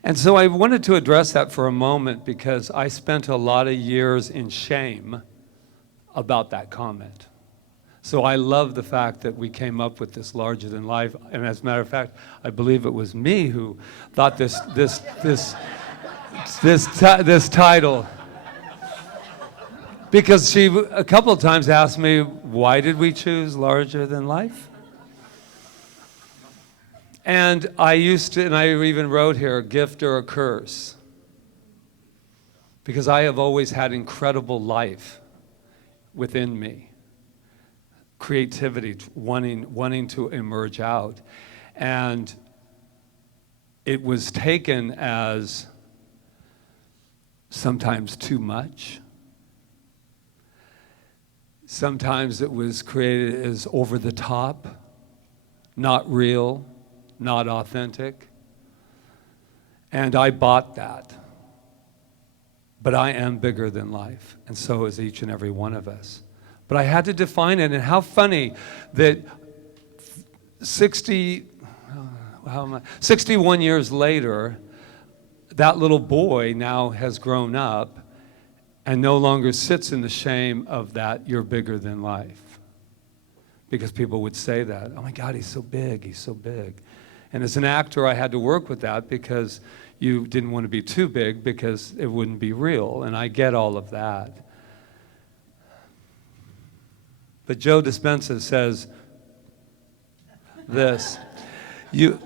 And so I wanted to address that for a moment because I spent a lot of years in shame about that comment. So I love the fact that we came up with this larger than life. And as a matter of fact, I believe it was me who thought this title. Because she a couple of times asked me, why did we choose larger than life? And I even wrote here, gift or a curse. Because I have always had incredible life within me. Creativity, wanting to emerge out. And it was taken as sometimes too much. Sometimes it was created as over the top, not real, not authentic. And I bought that. But I am bigger than life, and so is each and every one of us. But I had to define it, and how funny that 61 years later, that little boy now has grown up and no longer sits in the shame of that, you're bigger than life. Because people would say that, oh my God, he's so big, he's so big. And as an actor, I had to work with that because you didn't want to be too big because it wouldn't be real, and I get all of that. But Joe Dispenza says this, you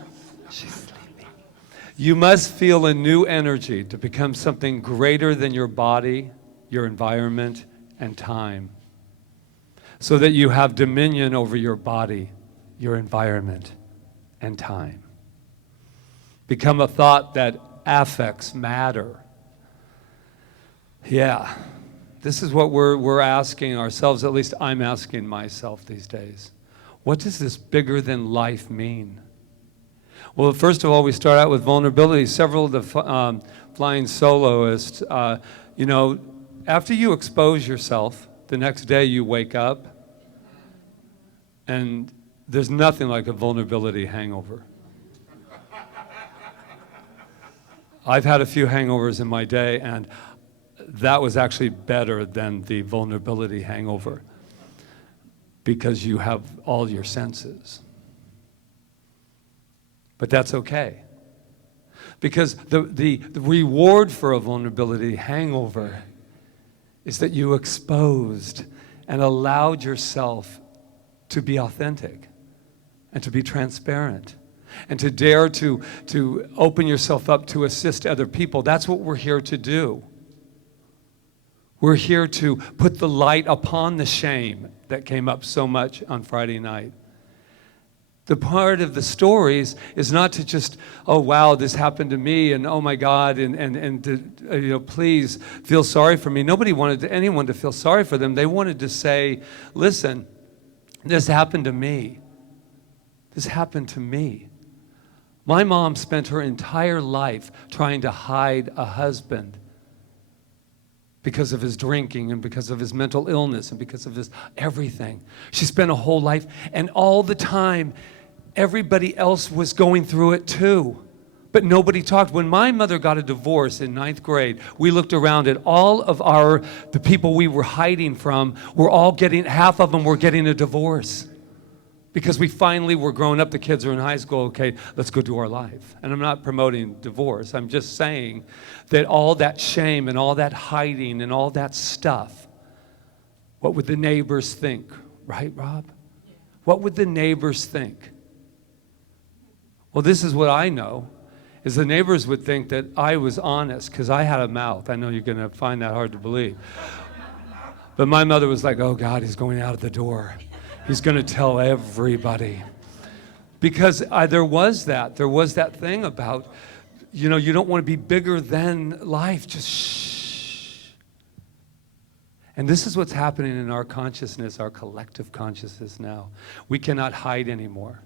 must feel a new energy to become something greater than your body, your environment, and time, so that you have dominion over your body, your environment, and time. Become a thought that affects matter. Yeah. This is what we're asking ourselves, at least I'm asking myself these days. What does this bigger than life mean? Well, first of all, we start out with vulnerability. Several of the flying soloists, after you expose yourself, the next day you wake up, and there's nothing like a vulnerability hangover. I've had a few hangovers in my day, and that was actually better than the vulnerability hangover because you have all your senses. But that's okay. Because the reward for a vulnerability hangover is that you exposed and allowed yourself to be authentic and to be transparent and to dare to open yourself up to assist other people. That's what we're here to do. We're here to put the light upon the shame that came up so much on Friday night. The part of the stories is not to just, oh wow, this happened to me, and oh my God, and to, please feel sorry for me. Nobody wanted anyone to feel sorry for them. They wanted to say, listen, this happened to me. This happened to me. My mom spent her entire life trying to hide a husband because of his drinking and because of his mental illness and because of his everything. She spent a whole life, and all the time, everybody else was going through it too. But nobody talked. When my mother got a divorce in 9th grade, we looked around at all of the people we were hiding from, half of them were getting a divorce. Because we finally were growing up, the kids are in high school, okay, let's go do our life. And I'm not promoting divorce. I'm just saying that all that shame and all that hiding and all that stuff, what would the neighbors think? Right, Rob? What would the neighbors think? Well, this is what I know, is the neighbors would think that I was honest because I had a mouth. I know you're going to find that hard to believe. But my mother was like, oh God, he's going out of the door. He's going to tell everybody. Because there was that thing about, you don't want to be bigger than life, just shh. And this is what's happening in our consciousness, our collective consciousness now. We cannot hide anymore.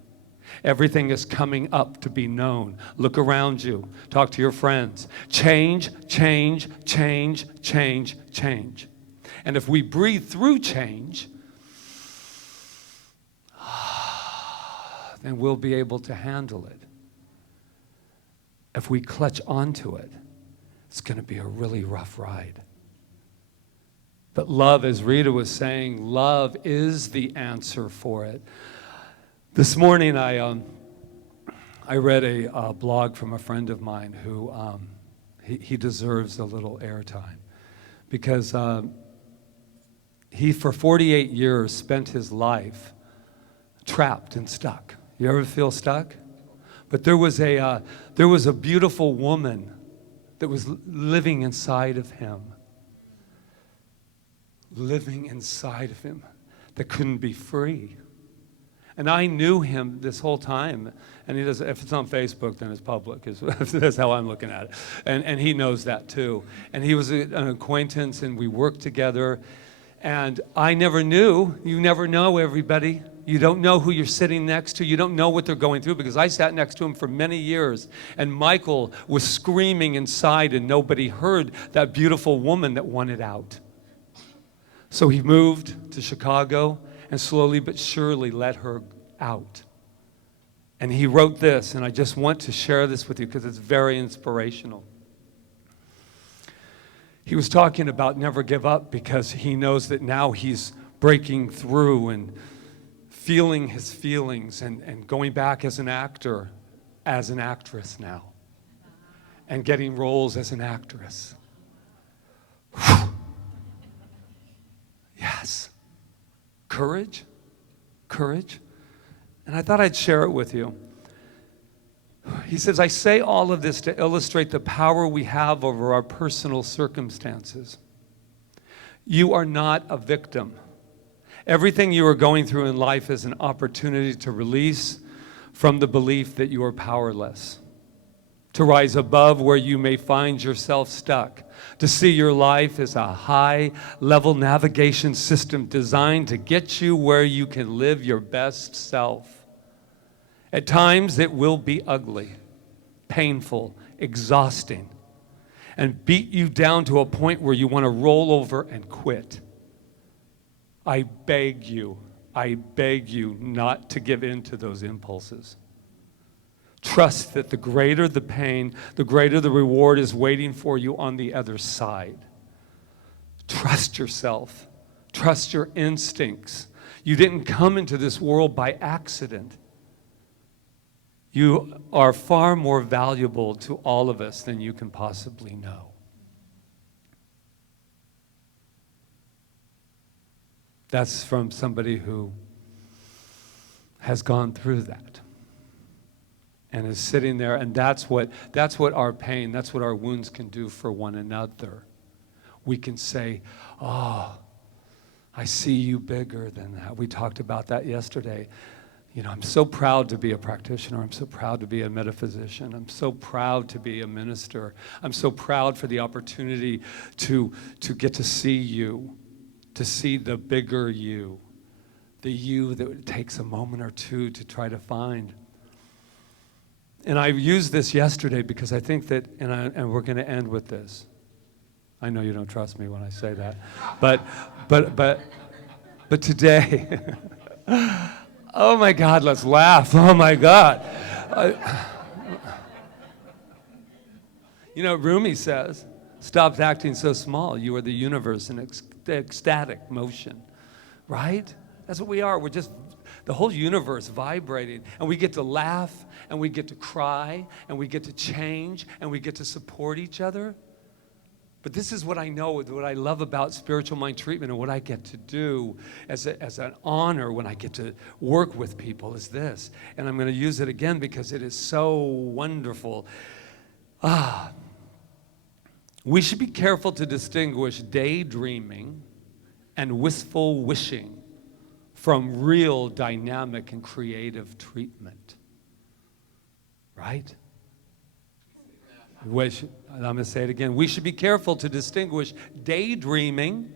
Everything is coming up to be known. Look around you. Talk to your friends. Change, change, change, change, change. And if we breathe through change, then we'll be able to handle it. If we clutch onto it, it's going to be a really rough ride. But love, as Rita was saying, love is the answer for it. This morning I read a blog from a friend of mine who he deserves a little airtime because he for 48 years spent his life trapped and stuck. You ever feel stuck? But there was a beautiful woman that was living inside of him. Living inside of him that couldn't be free. And I knew him this whole time. And he does, if it's on Facebook, then it's public. That's how I'm looking at it. And he knows that too. And he was an acquaintance, and we worked together. And I never knew. You never know everybody. You don't know who you're sitting next to. You don't know what they're going through, because I sat next to him for many years. And Michael was screaming inside, and nobody heard that beautiful woman that wanted out. So he moved to Chicago and slowly but surely let her out. And he wrote this, and I just want to share this with you because it's very inspirational. He was talking about never give up because he knows that now he's breaking through and feeling his feelings and going back as an actor, as an actress now, and getting roles as an actress. Whew. Yes. Courage. Courage. And I thought I'd share it with you. He says, I say all of this to illustrate the power we have over our personal circumstances. You are not a victim. Everything you are going through in life is an opportunity to release from the belief that you are powerless, to rise above where you may find yourself stuck, to see your life as a high-level navigation system designed to get you where you can live your best self. At times, it will be ugly, painful, exhausting, and beat you down to a point where you want to roll over and quit. I beg you not to give in to those impulses. Trust that the greater the pain, the greater the reward is waiting for you on the other side. Trust yourself. Trust your instincts. You didn't come into this world by accident. You are far more valuable to all of us than you can possibly know. That's from somebody who has gone through that and is sitting there, and that's what our pain, that's what our wounds can do for one another. We can say, oh, I see you bigger than that. We talked about that yesterday. I'm so proud to be a practitioner. I'm so proud to be a metaphysician. I'm so proud to be a minister. I'm so proud for the opportunity to get to see you, to see the bigger you, the you that takes a moment or two to try to find. And I used this yesterday because I think that, and we're going to end with this. I know you don't trust me when I say that, but today, oh my God, let's laugh. Oh my God. Rumi says, stop acting so small. You are the universe in ecstatic motion, right? That's what we are. We're just the whole universe vibrating, and we get to laugh, and we get to cry, and we get to change, and we get to support each other. But this is what I know, what I love about spiritual mind treatment, and what I get to do as an honor when I get to work with people is this. And I'm going to use it again because it is so wonderful. We should be careful to distinguish daydreaming and wistful wishing from real dynamic and creative treatment. Right? I'm going to say it again. We should be careful to distinguish daydreaming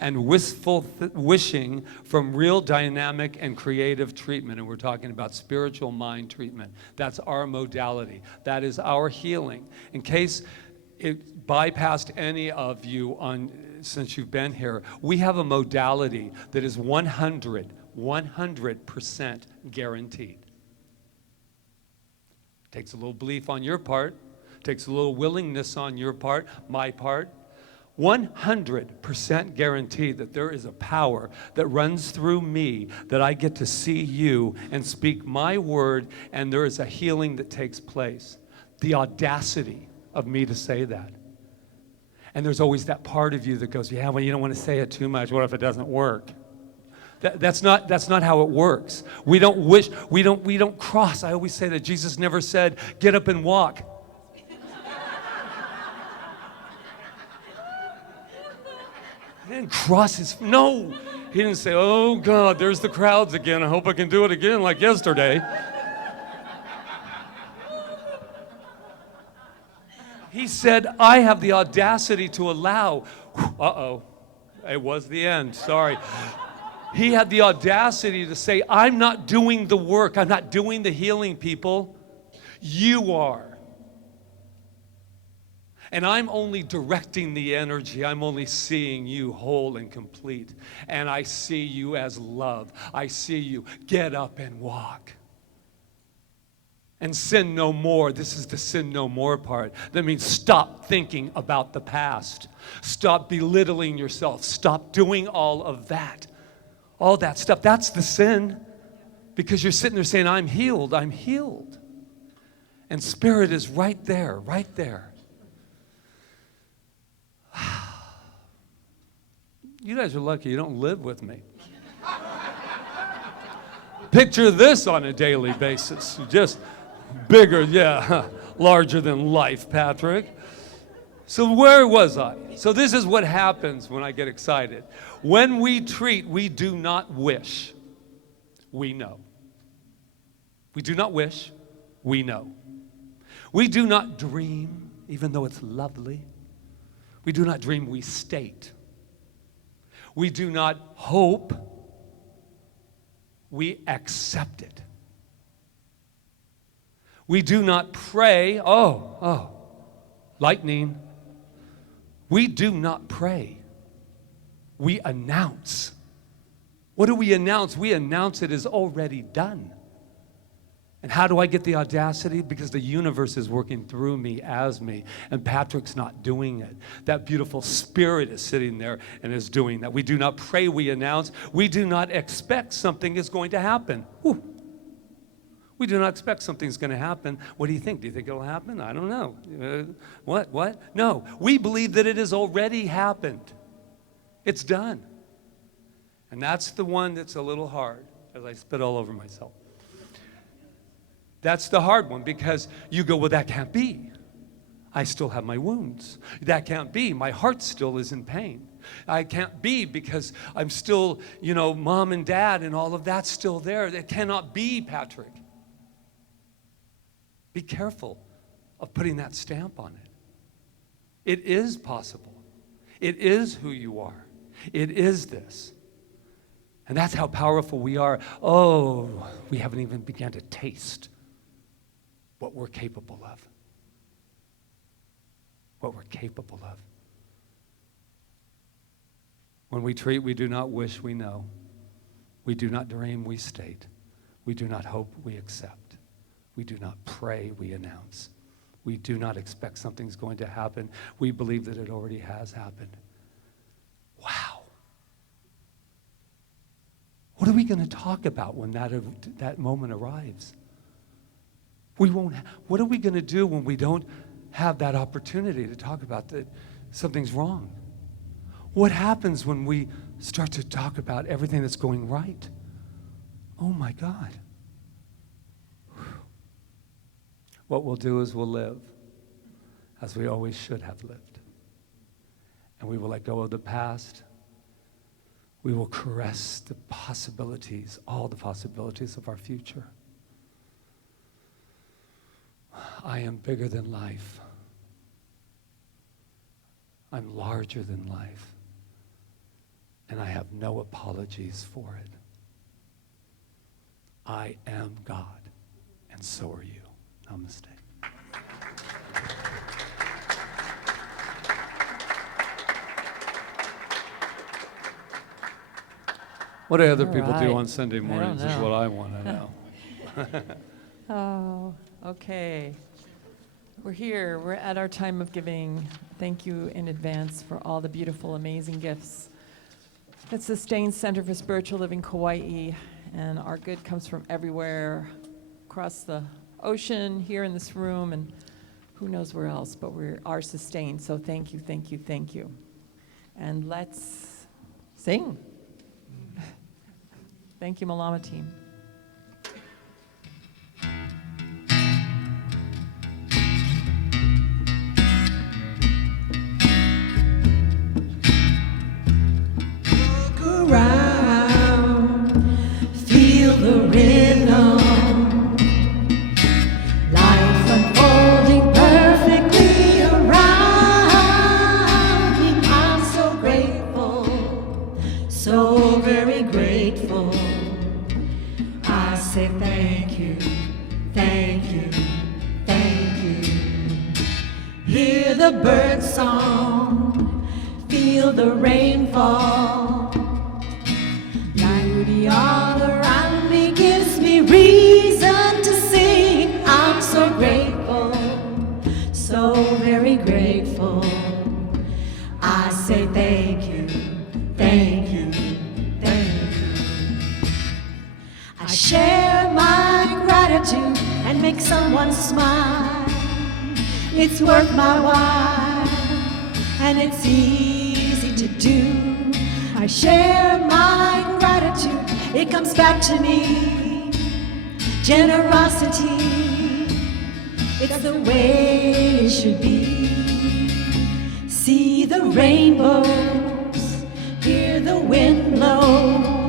and wistful wishing from real dynamic and creative treatment. And we're talking about spiritual mind treatment. That's our modality. That is our healing. In case it bypassed any of you since you've been here, we have a modality that is 100% guaranteed. Takes a little belief on your part, takes a little willingness on your part, my part. 100% guaranteed that there is a power that runs through me, that I get to see you and speak my word, and there is a healing that takes place. The audacity of me to say that. And there's always that part of you that goes, yeah, well, you don't want to say it too much. What if it doesn't work? That's not how it works. We don't wish, we don't cross. I always say that Jesus never said, get up and walk. He didn't cross his, no. He didn't say, oh God, there's the crowds again. I hope I can do it again like yesterday. He said, I have the audacity to allow, uh-oh, it was the end, sorry. He had the audacity to say, I'm not doing the work. I'm not doing the healing, people. You are. And I'm only directing the energy. I'm only seeing you whole and complete. And I see you as love. I see you. Get up and walk. And sin no more. This is the sin no more part. That means stop thinking about the past. Stop belittling yourself. Stop doing all of that. All that stuff. That's the sin. Because you're sitting there saying, I'm healed. I'm healed. And spirit is right there. Right there. You guys are lucky you don't live with me. Picture this on a daily basis. Just bigger, yeah, larger than life, Patrick. So where was I? So this is what happens when I get excited. When we treat, we do not wish. We know. We do not wish. We know. We do not dream, even though it's lovely. We do not dream, we state. We do not hope, we accept it. We do not pray, lightning. We do not pray, we announce. What do we announce? We announce it is already done. And how do I get the audacity? Because the universe is working through me, as me, and Patrick's not doing it. That beautiful spirit is sitting there and is doing that. We do not pray, we announce. We do not expect something is going to happen. Whew. We do not expect something's going to happen. What do you think? Do you think it'll happen? I don't know. What? No. We believe that it has already happened. It's done. And that's the one that's a little hard, as I spit all over myself. That's the hard one, because you go, well, that can't be. I still have my wounds. That can't be. My heart still is in pain. I can't be because I'm still, mom and dad and all of that's still there. It cannot be, Patrick. Be careful of putting that stamp on it. It is possible. It is who you are. It is this. And that's how powerful we are. Oh, we haven't even begun to taste what we're capable of. What we're capable of. When we treat, we do not wish, we know. We do not dream, we state. We do not hope, we accept. We do not pray, we announce. We do not expect something's going to happen. We believe that it already has happened. Wow. What are we going to talk about when that moment arrives? We won't. What are we going to do when we don't have that opportunity to talk about that something's wrong? What happens when we start to talk about everything that's going right? Oh my God. What we'll do is we'll live. as we always should have lived. And we will let go of the past. We will caress the possibilities, all the possibilities of our future. I am bigger than life. I'm larger than life. And I have no apologies for it. I am God, and so are you. Namaste. What do other people do on Sunday mornings is what I want to know. Oh, okay. We're here. We're at our time of giving. Thank you in advance for all the beautiful, amazing gifts that sustain Center for Spiritual Living Kauai. And our good comes from everywhere, across the ocean, here in this room, and who knows where else, but we are sustained. So thank you, thank you, thank you. And let's sing. Thank you, Malama team. Look around, feel the rhythm, life unfolding perfectly around me. I'm so grateful, so very grateful. I say thank you, thank you, thank you. Hear the bird song, feel the rainfall. Beauty all around me gives me reason to sing. I'm so grateful, so very grateful. I say thank you, thank you, thank you. I share my gratitude and make someone smile. It's worth my while, and it's easy to do. I share my gratitude, it comes back to me. Generosity, it's the way it should be. See the rainbows, hear the wind blow,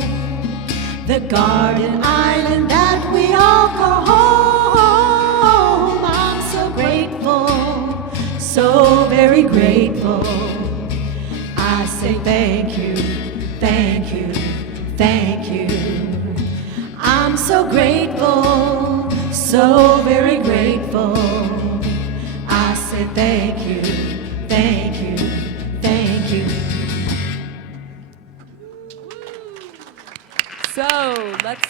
the garden island that we all call home. I'm so grateful, so very grateful. I say thank you, thank you, thank you. I'm so grateful, so very grateful. I say thank you, thank you, thank you. So let's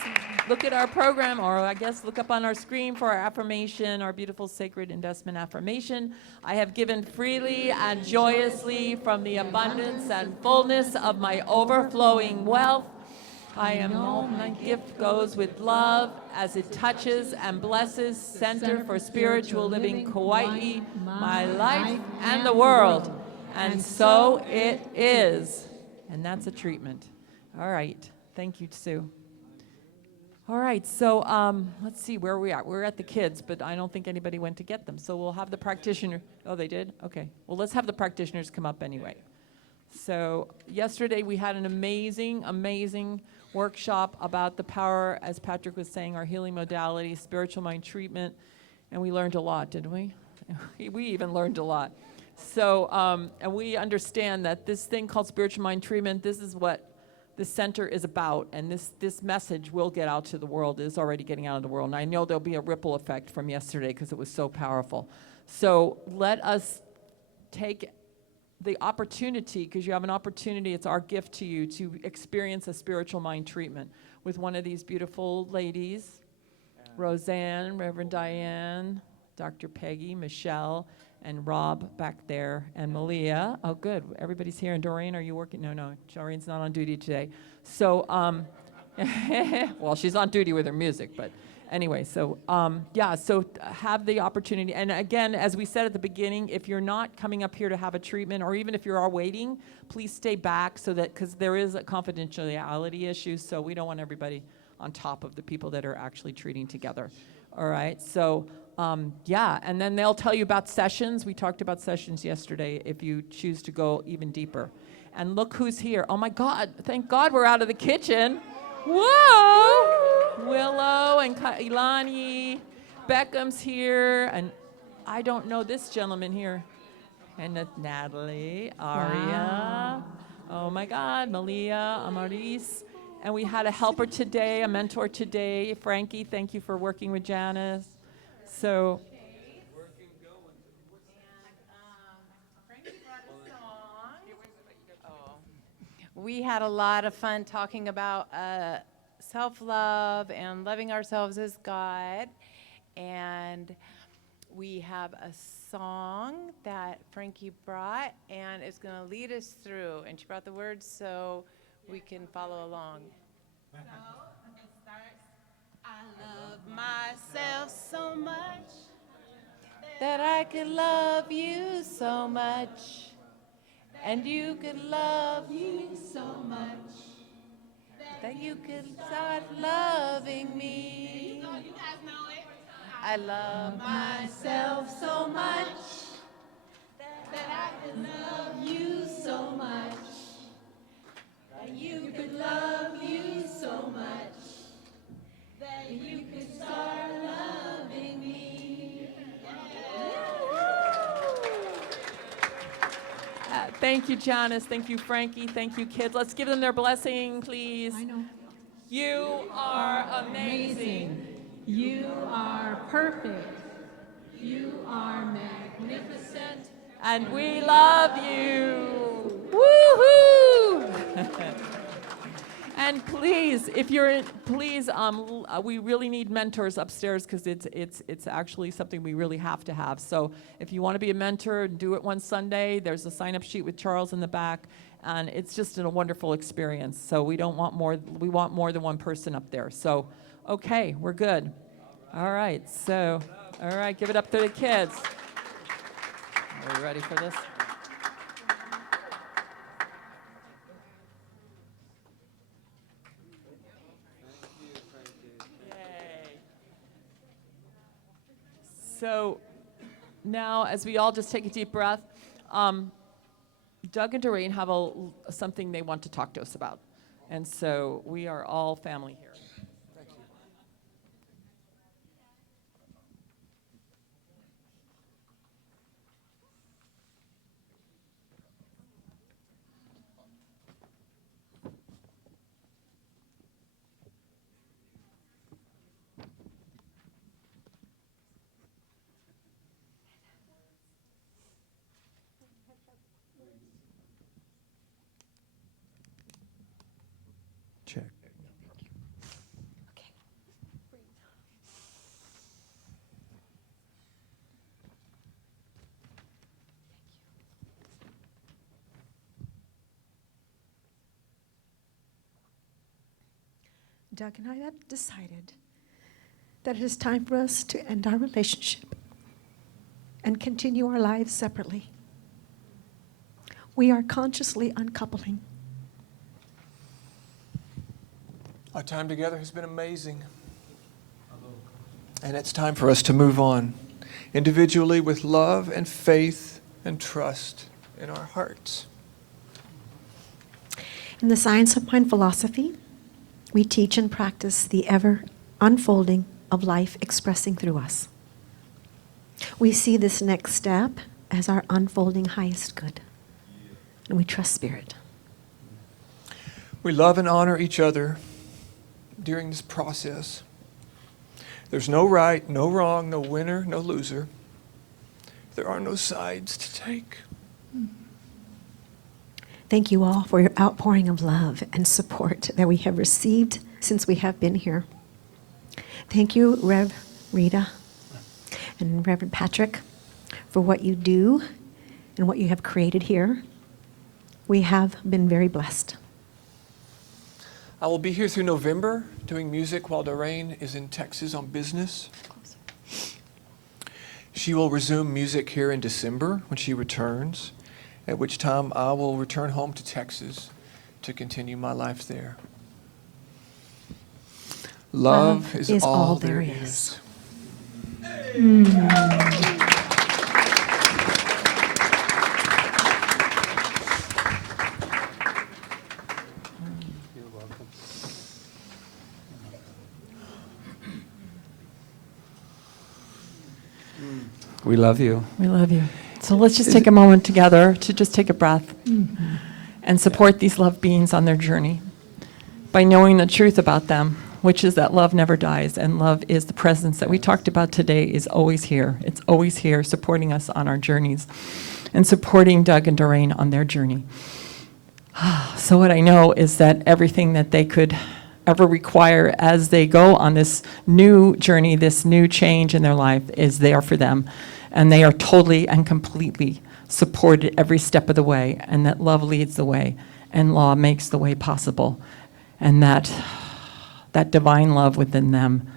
look at our program, or I guess look up on our screen for our affirmation, our beautiful sacred investment affirmation. I have given freely and joyously from the abundance and fullness of my overflowing wealth. I am all my gift goes with love as it touches and blesses Center for Spiritual Living Kauai, my life and the world. And so it is. And that's a treatment. All right. Thank you, Sue. All right, so let's see where we are. We're at the kids, but I don't think anybody went to get them. So we'll have the practitioner. Oh, they did? Okay. Well, let's have the practitioners come up anyway. So yesterday we had an amazing, amazing workshop about the power, as Patrick was saying, our healing modality, spiritual mind treatment, and we learned a lot, didn't we? We even learned a lot. So, and we understand that this thing called spiritual mind treatment, this is what the center is about, and this message will get out to the world. It is already getting out of the world, and I know there'll be a ripple effect from yesterday because it was so powerful. So let us take the opportunity, because you have an opportunity, it's our gift to you, to experience a spiritual mind treatment with one of these beautiful ladies, Roseanne, Reverend Diane, Dr. Peggy, Michelle, and Rob back there, and Malia. Oh, good. Everybody's here. And Doreen, are you working? No, Doreen's not on duty today. So, well, she's on duty with her music, but anyway, so, yeah, so have the opportunity. And again, as we said at the beginning, if you're not coming up here to have a treatment, or even if you are waiting, please stay back so that, because there is a confidentiality issue, so we don't want everybody on top of the people that are actually treating together. All right, so yeah, and then they'll tell you about sessions. We talked about sessions yesterday if you choose to go even deeper. And look who's here. Oh my God, thank God we're out of the kitchen. Whoa! Willow and Ilani, Beckham's here, and I don't know this gentleman here. And that's Natalie, Aria, oh my God, Malia, Amaris. And we had a helper today, a mentor today, Frankie, thank you for working with Janice. So, We had a lot of fun talking about self-love and loving ourselves as God. And we have a song that Frankie brought, and it's going to lead us through. And she brought the words so we can follow along. So it starts, I love myself so much that I could love you so much. And you could love me so much that you could start loving me. You guys know it. I love myself so much that I could love you so much that you could love you so much that you could start loving me. thank you, Janice. Thank you, Frankie. Thank you, kids. Let's give them their blessing, please. I know. You are amazing. You are perfect. You are magnificent. And we love you. Woohoo! And please, if you're in, please, we really need mentors upstairs because it's actually something we really have to have. So if you want to be a mentor, do it one Sunday. There's a sign-up sheet with Charles in the back, and it's just a wonderful experience. So we want more than one person up there. So, okay, we're good. All right, so, all right, give it up to the kids. Are you ready for this? So now, as we all just take a deep breath, Doug and Doreen have something they want to talk to us about. And so we are all family here. Thank you. Check. Doug and I have decided that it is time for us to end our relationship and continue our lives separately. We are consciously uncoupling. Our time together has been amazing. And it's time for us to move on individually with love and faith and trust in our hearts. In the Science of Mind philosophy, we teach and practice the ever unfolding of life expressing through us. We see this next step as our unfolding highest good, and we trust Spirit. We love and honor each other during this process. There's no right, no wrong, no winner, no loser. There are no sides to take. Thank you all for your outpouring of love and support that we have received since we have been here. Thank you, Rev Rita and Reverend Patrick, for what you do and what you have created here. We have been very blessed. I will be here through November doing music while Doreen is in Texas on business. She will resume music here in December when she returns, at which time I will return home to Texas to continue my life there. Love is all there is. We love you. We love you. So let's just take a moment together to just take a breath and support these love beings on their journey by knowing the truth about them, which is that love never dies, and love is the presence that we talked about today is always here. It's always here supporting us on our journeys and supporting Doug and Doreen on their journey. So what I know is that everything that they could ever require as they go on this new journey, this new change in their life is there for them. And they are totally and completely supported every step of the way, and that love leads the way, and law makes the way possible. And that divine love within them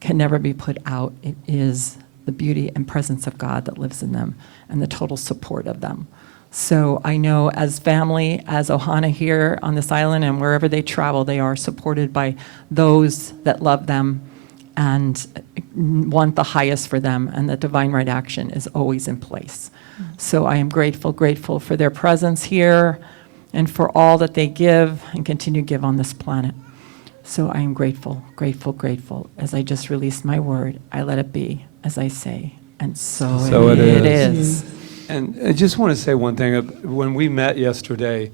can never be put out. It is the beauty and presence of God that lives in them, and the total support of them. So I know as family, as Ohana here on this island and wherever they travel, they are supported by those that love them and want the highest for them, and that divine right action is always in place. So I am grateful for their presence here and for all that they give and continue to give on this planet. So I am grateful. As I just released my word, I let it be as I say, and so it is. And I just want to say one thing. When we met yesterday,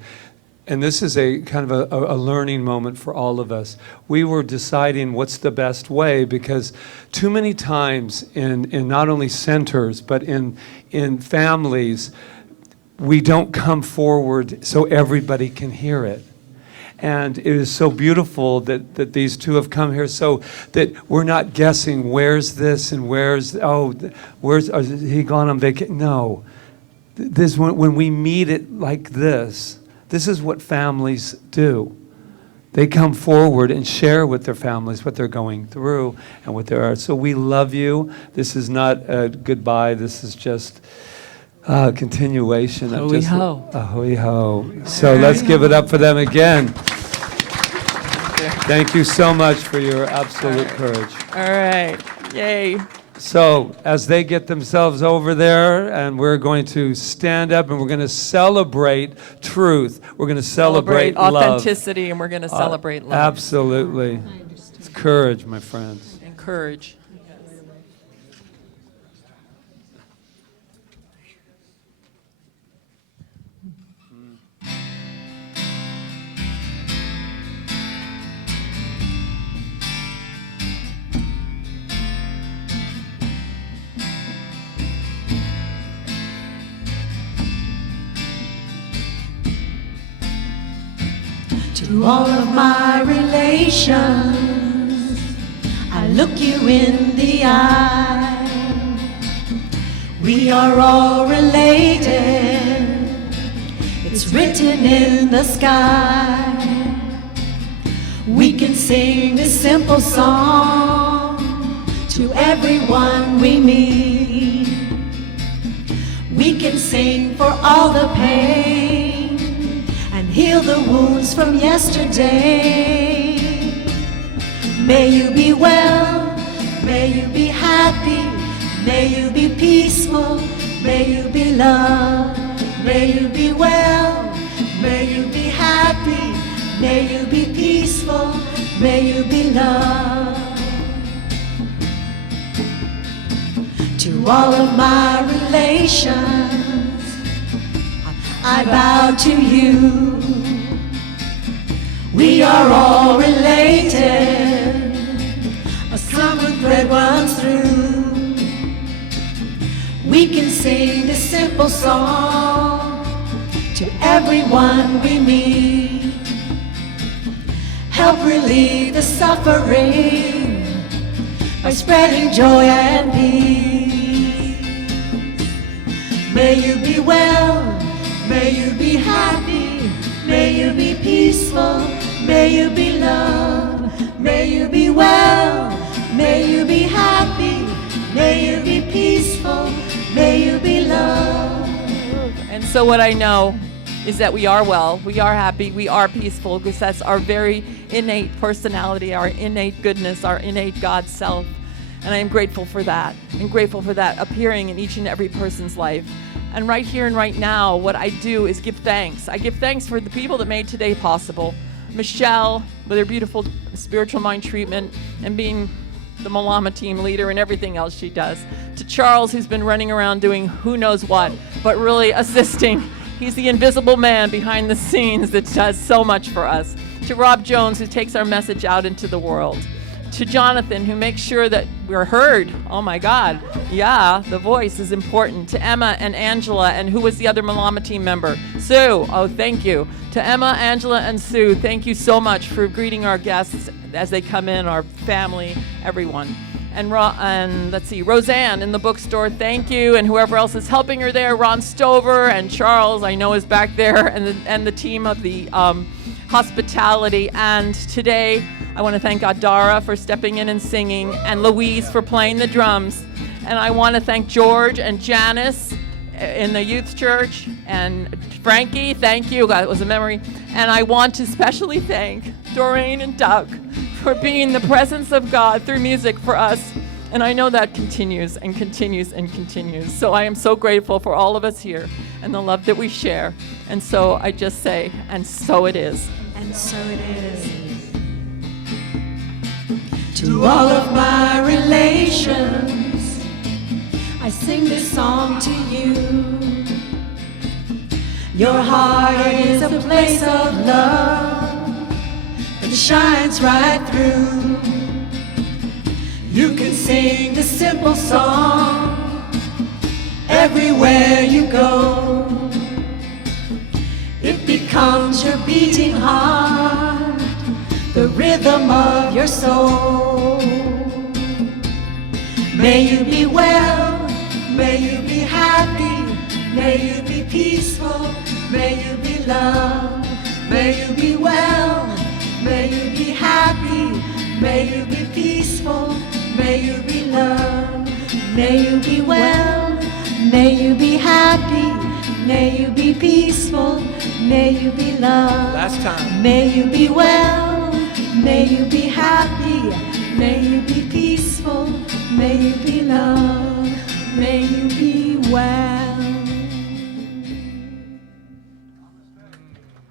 and this is a kind of a learning moment for all of us, we were deciding what's the best way, because too many times in not only centers, but in families, we don't come forward so everybody can hear it. And it is so beautiful that these two have come here, so that we're not guessing, where's this and where's is he gone on vacation? No. This, when we meet it like this is what families do. They come forward and share with their families what they're going through and what they are. So we love you. This is not a goodbye. This is just a continuation of just Ho-wee-ho. a ho-wee-ho. So let's give it up for them again. Thank you so much for your absolute courage. All right, yay. So as they get themselves over there, and we're going to stand up and we're going to celebrate truth. We're going to celebrate love. Authenticity, and we're going to celebrate love. Absolutely. It's courage, my friends. And courage. To all of my relations, I look you in the eye. We are all related. It's written in the sky. We can sing this simple song to everyone we meet. We can sing for all the pain and heal the wounds from yesterday. May you be well, may you be happy, may you be peaceful, may you be loved. May you be well, may you be happy, may you be peaceful, may you be loved. To all of my relations, I bow to you. We are all related. A common thread runs through. We can sing this simple song to everyone we meet. Help relieve the suffering by spreading joy and peace. May you be well, may you be happy, may you be peaceful, may you be loved. May you be well, may you be happy, may you be peaceful, may you be loved. And so what I know is that we are well, we are happy, we are peaceful, because that's our very innate personality, our innate goodness, our innate God self. And I am grateful for that, and grateful for that appearing in each and every person's life. And right here and right now, what I do is give thanks. I give thanks for the people that made today possible. Michelle, with her beautiful spiritual mind treatment and being the Malama team leader and everything else she does. To Charles, who's been running around doing who knows what, but really assisting. He's the invisible man behind the scenes that does so much for us. To Rob Jones, who takes our message out into the world. To Jonathan, who makes sure that we're heard. Oh my God. Yeah, the voice is important. To Emma and Angela, and who was the other Malama team member? Sue. Oh, thank you. To Emma, Angela, and Sue, thank you so much for greeting our guests as they come in, our family, everyone. And let's see, Roseanne in the bookstore, thank you. And whoever else is helping her there, Ron Stover and Charles, I know is back there, and the team of the hospitality. And today, I want to thank Adara for stepping in and singing, and Louise for playing the drums. And I want to thank George and Janice in the youth church, and Frankie, thank you, that was a memory. And I want to especially thank Doreen and Doug for being the presence of God through music for us. And I know that continues and continues and continues. So I am so grateful for all of us here and the love that we share. And so I just say, and so it is. And so it is. To all of my relations, I sing this song to you. Your heart is a place of love that shines right through. You can sing this simple song everywhere you go. It becomes your beating heart, the rhythm of your soul. May you be well, may you be happy, may you be peaceful, may you be loved, may you be well, may you be happy, may you be peaceful, may you be loved, may you be well, may you be happy, may you be peaceful, may you be loved. Last time. May you be well, may you be happy, may you be peaceful, may you be loved, may you be well.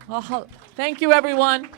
Well, thank you, everyone.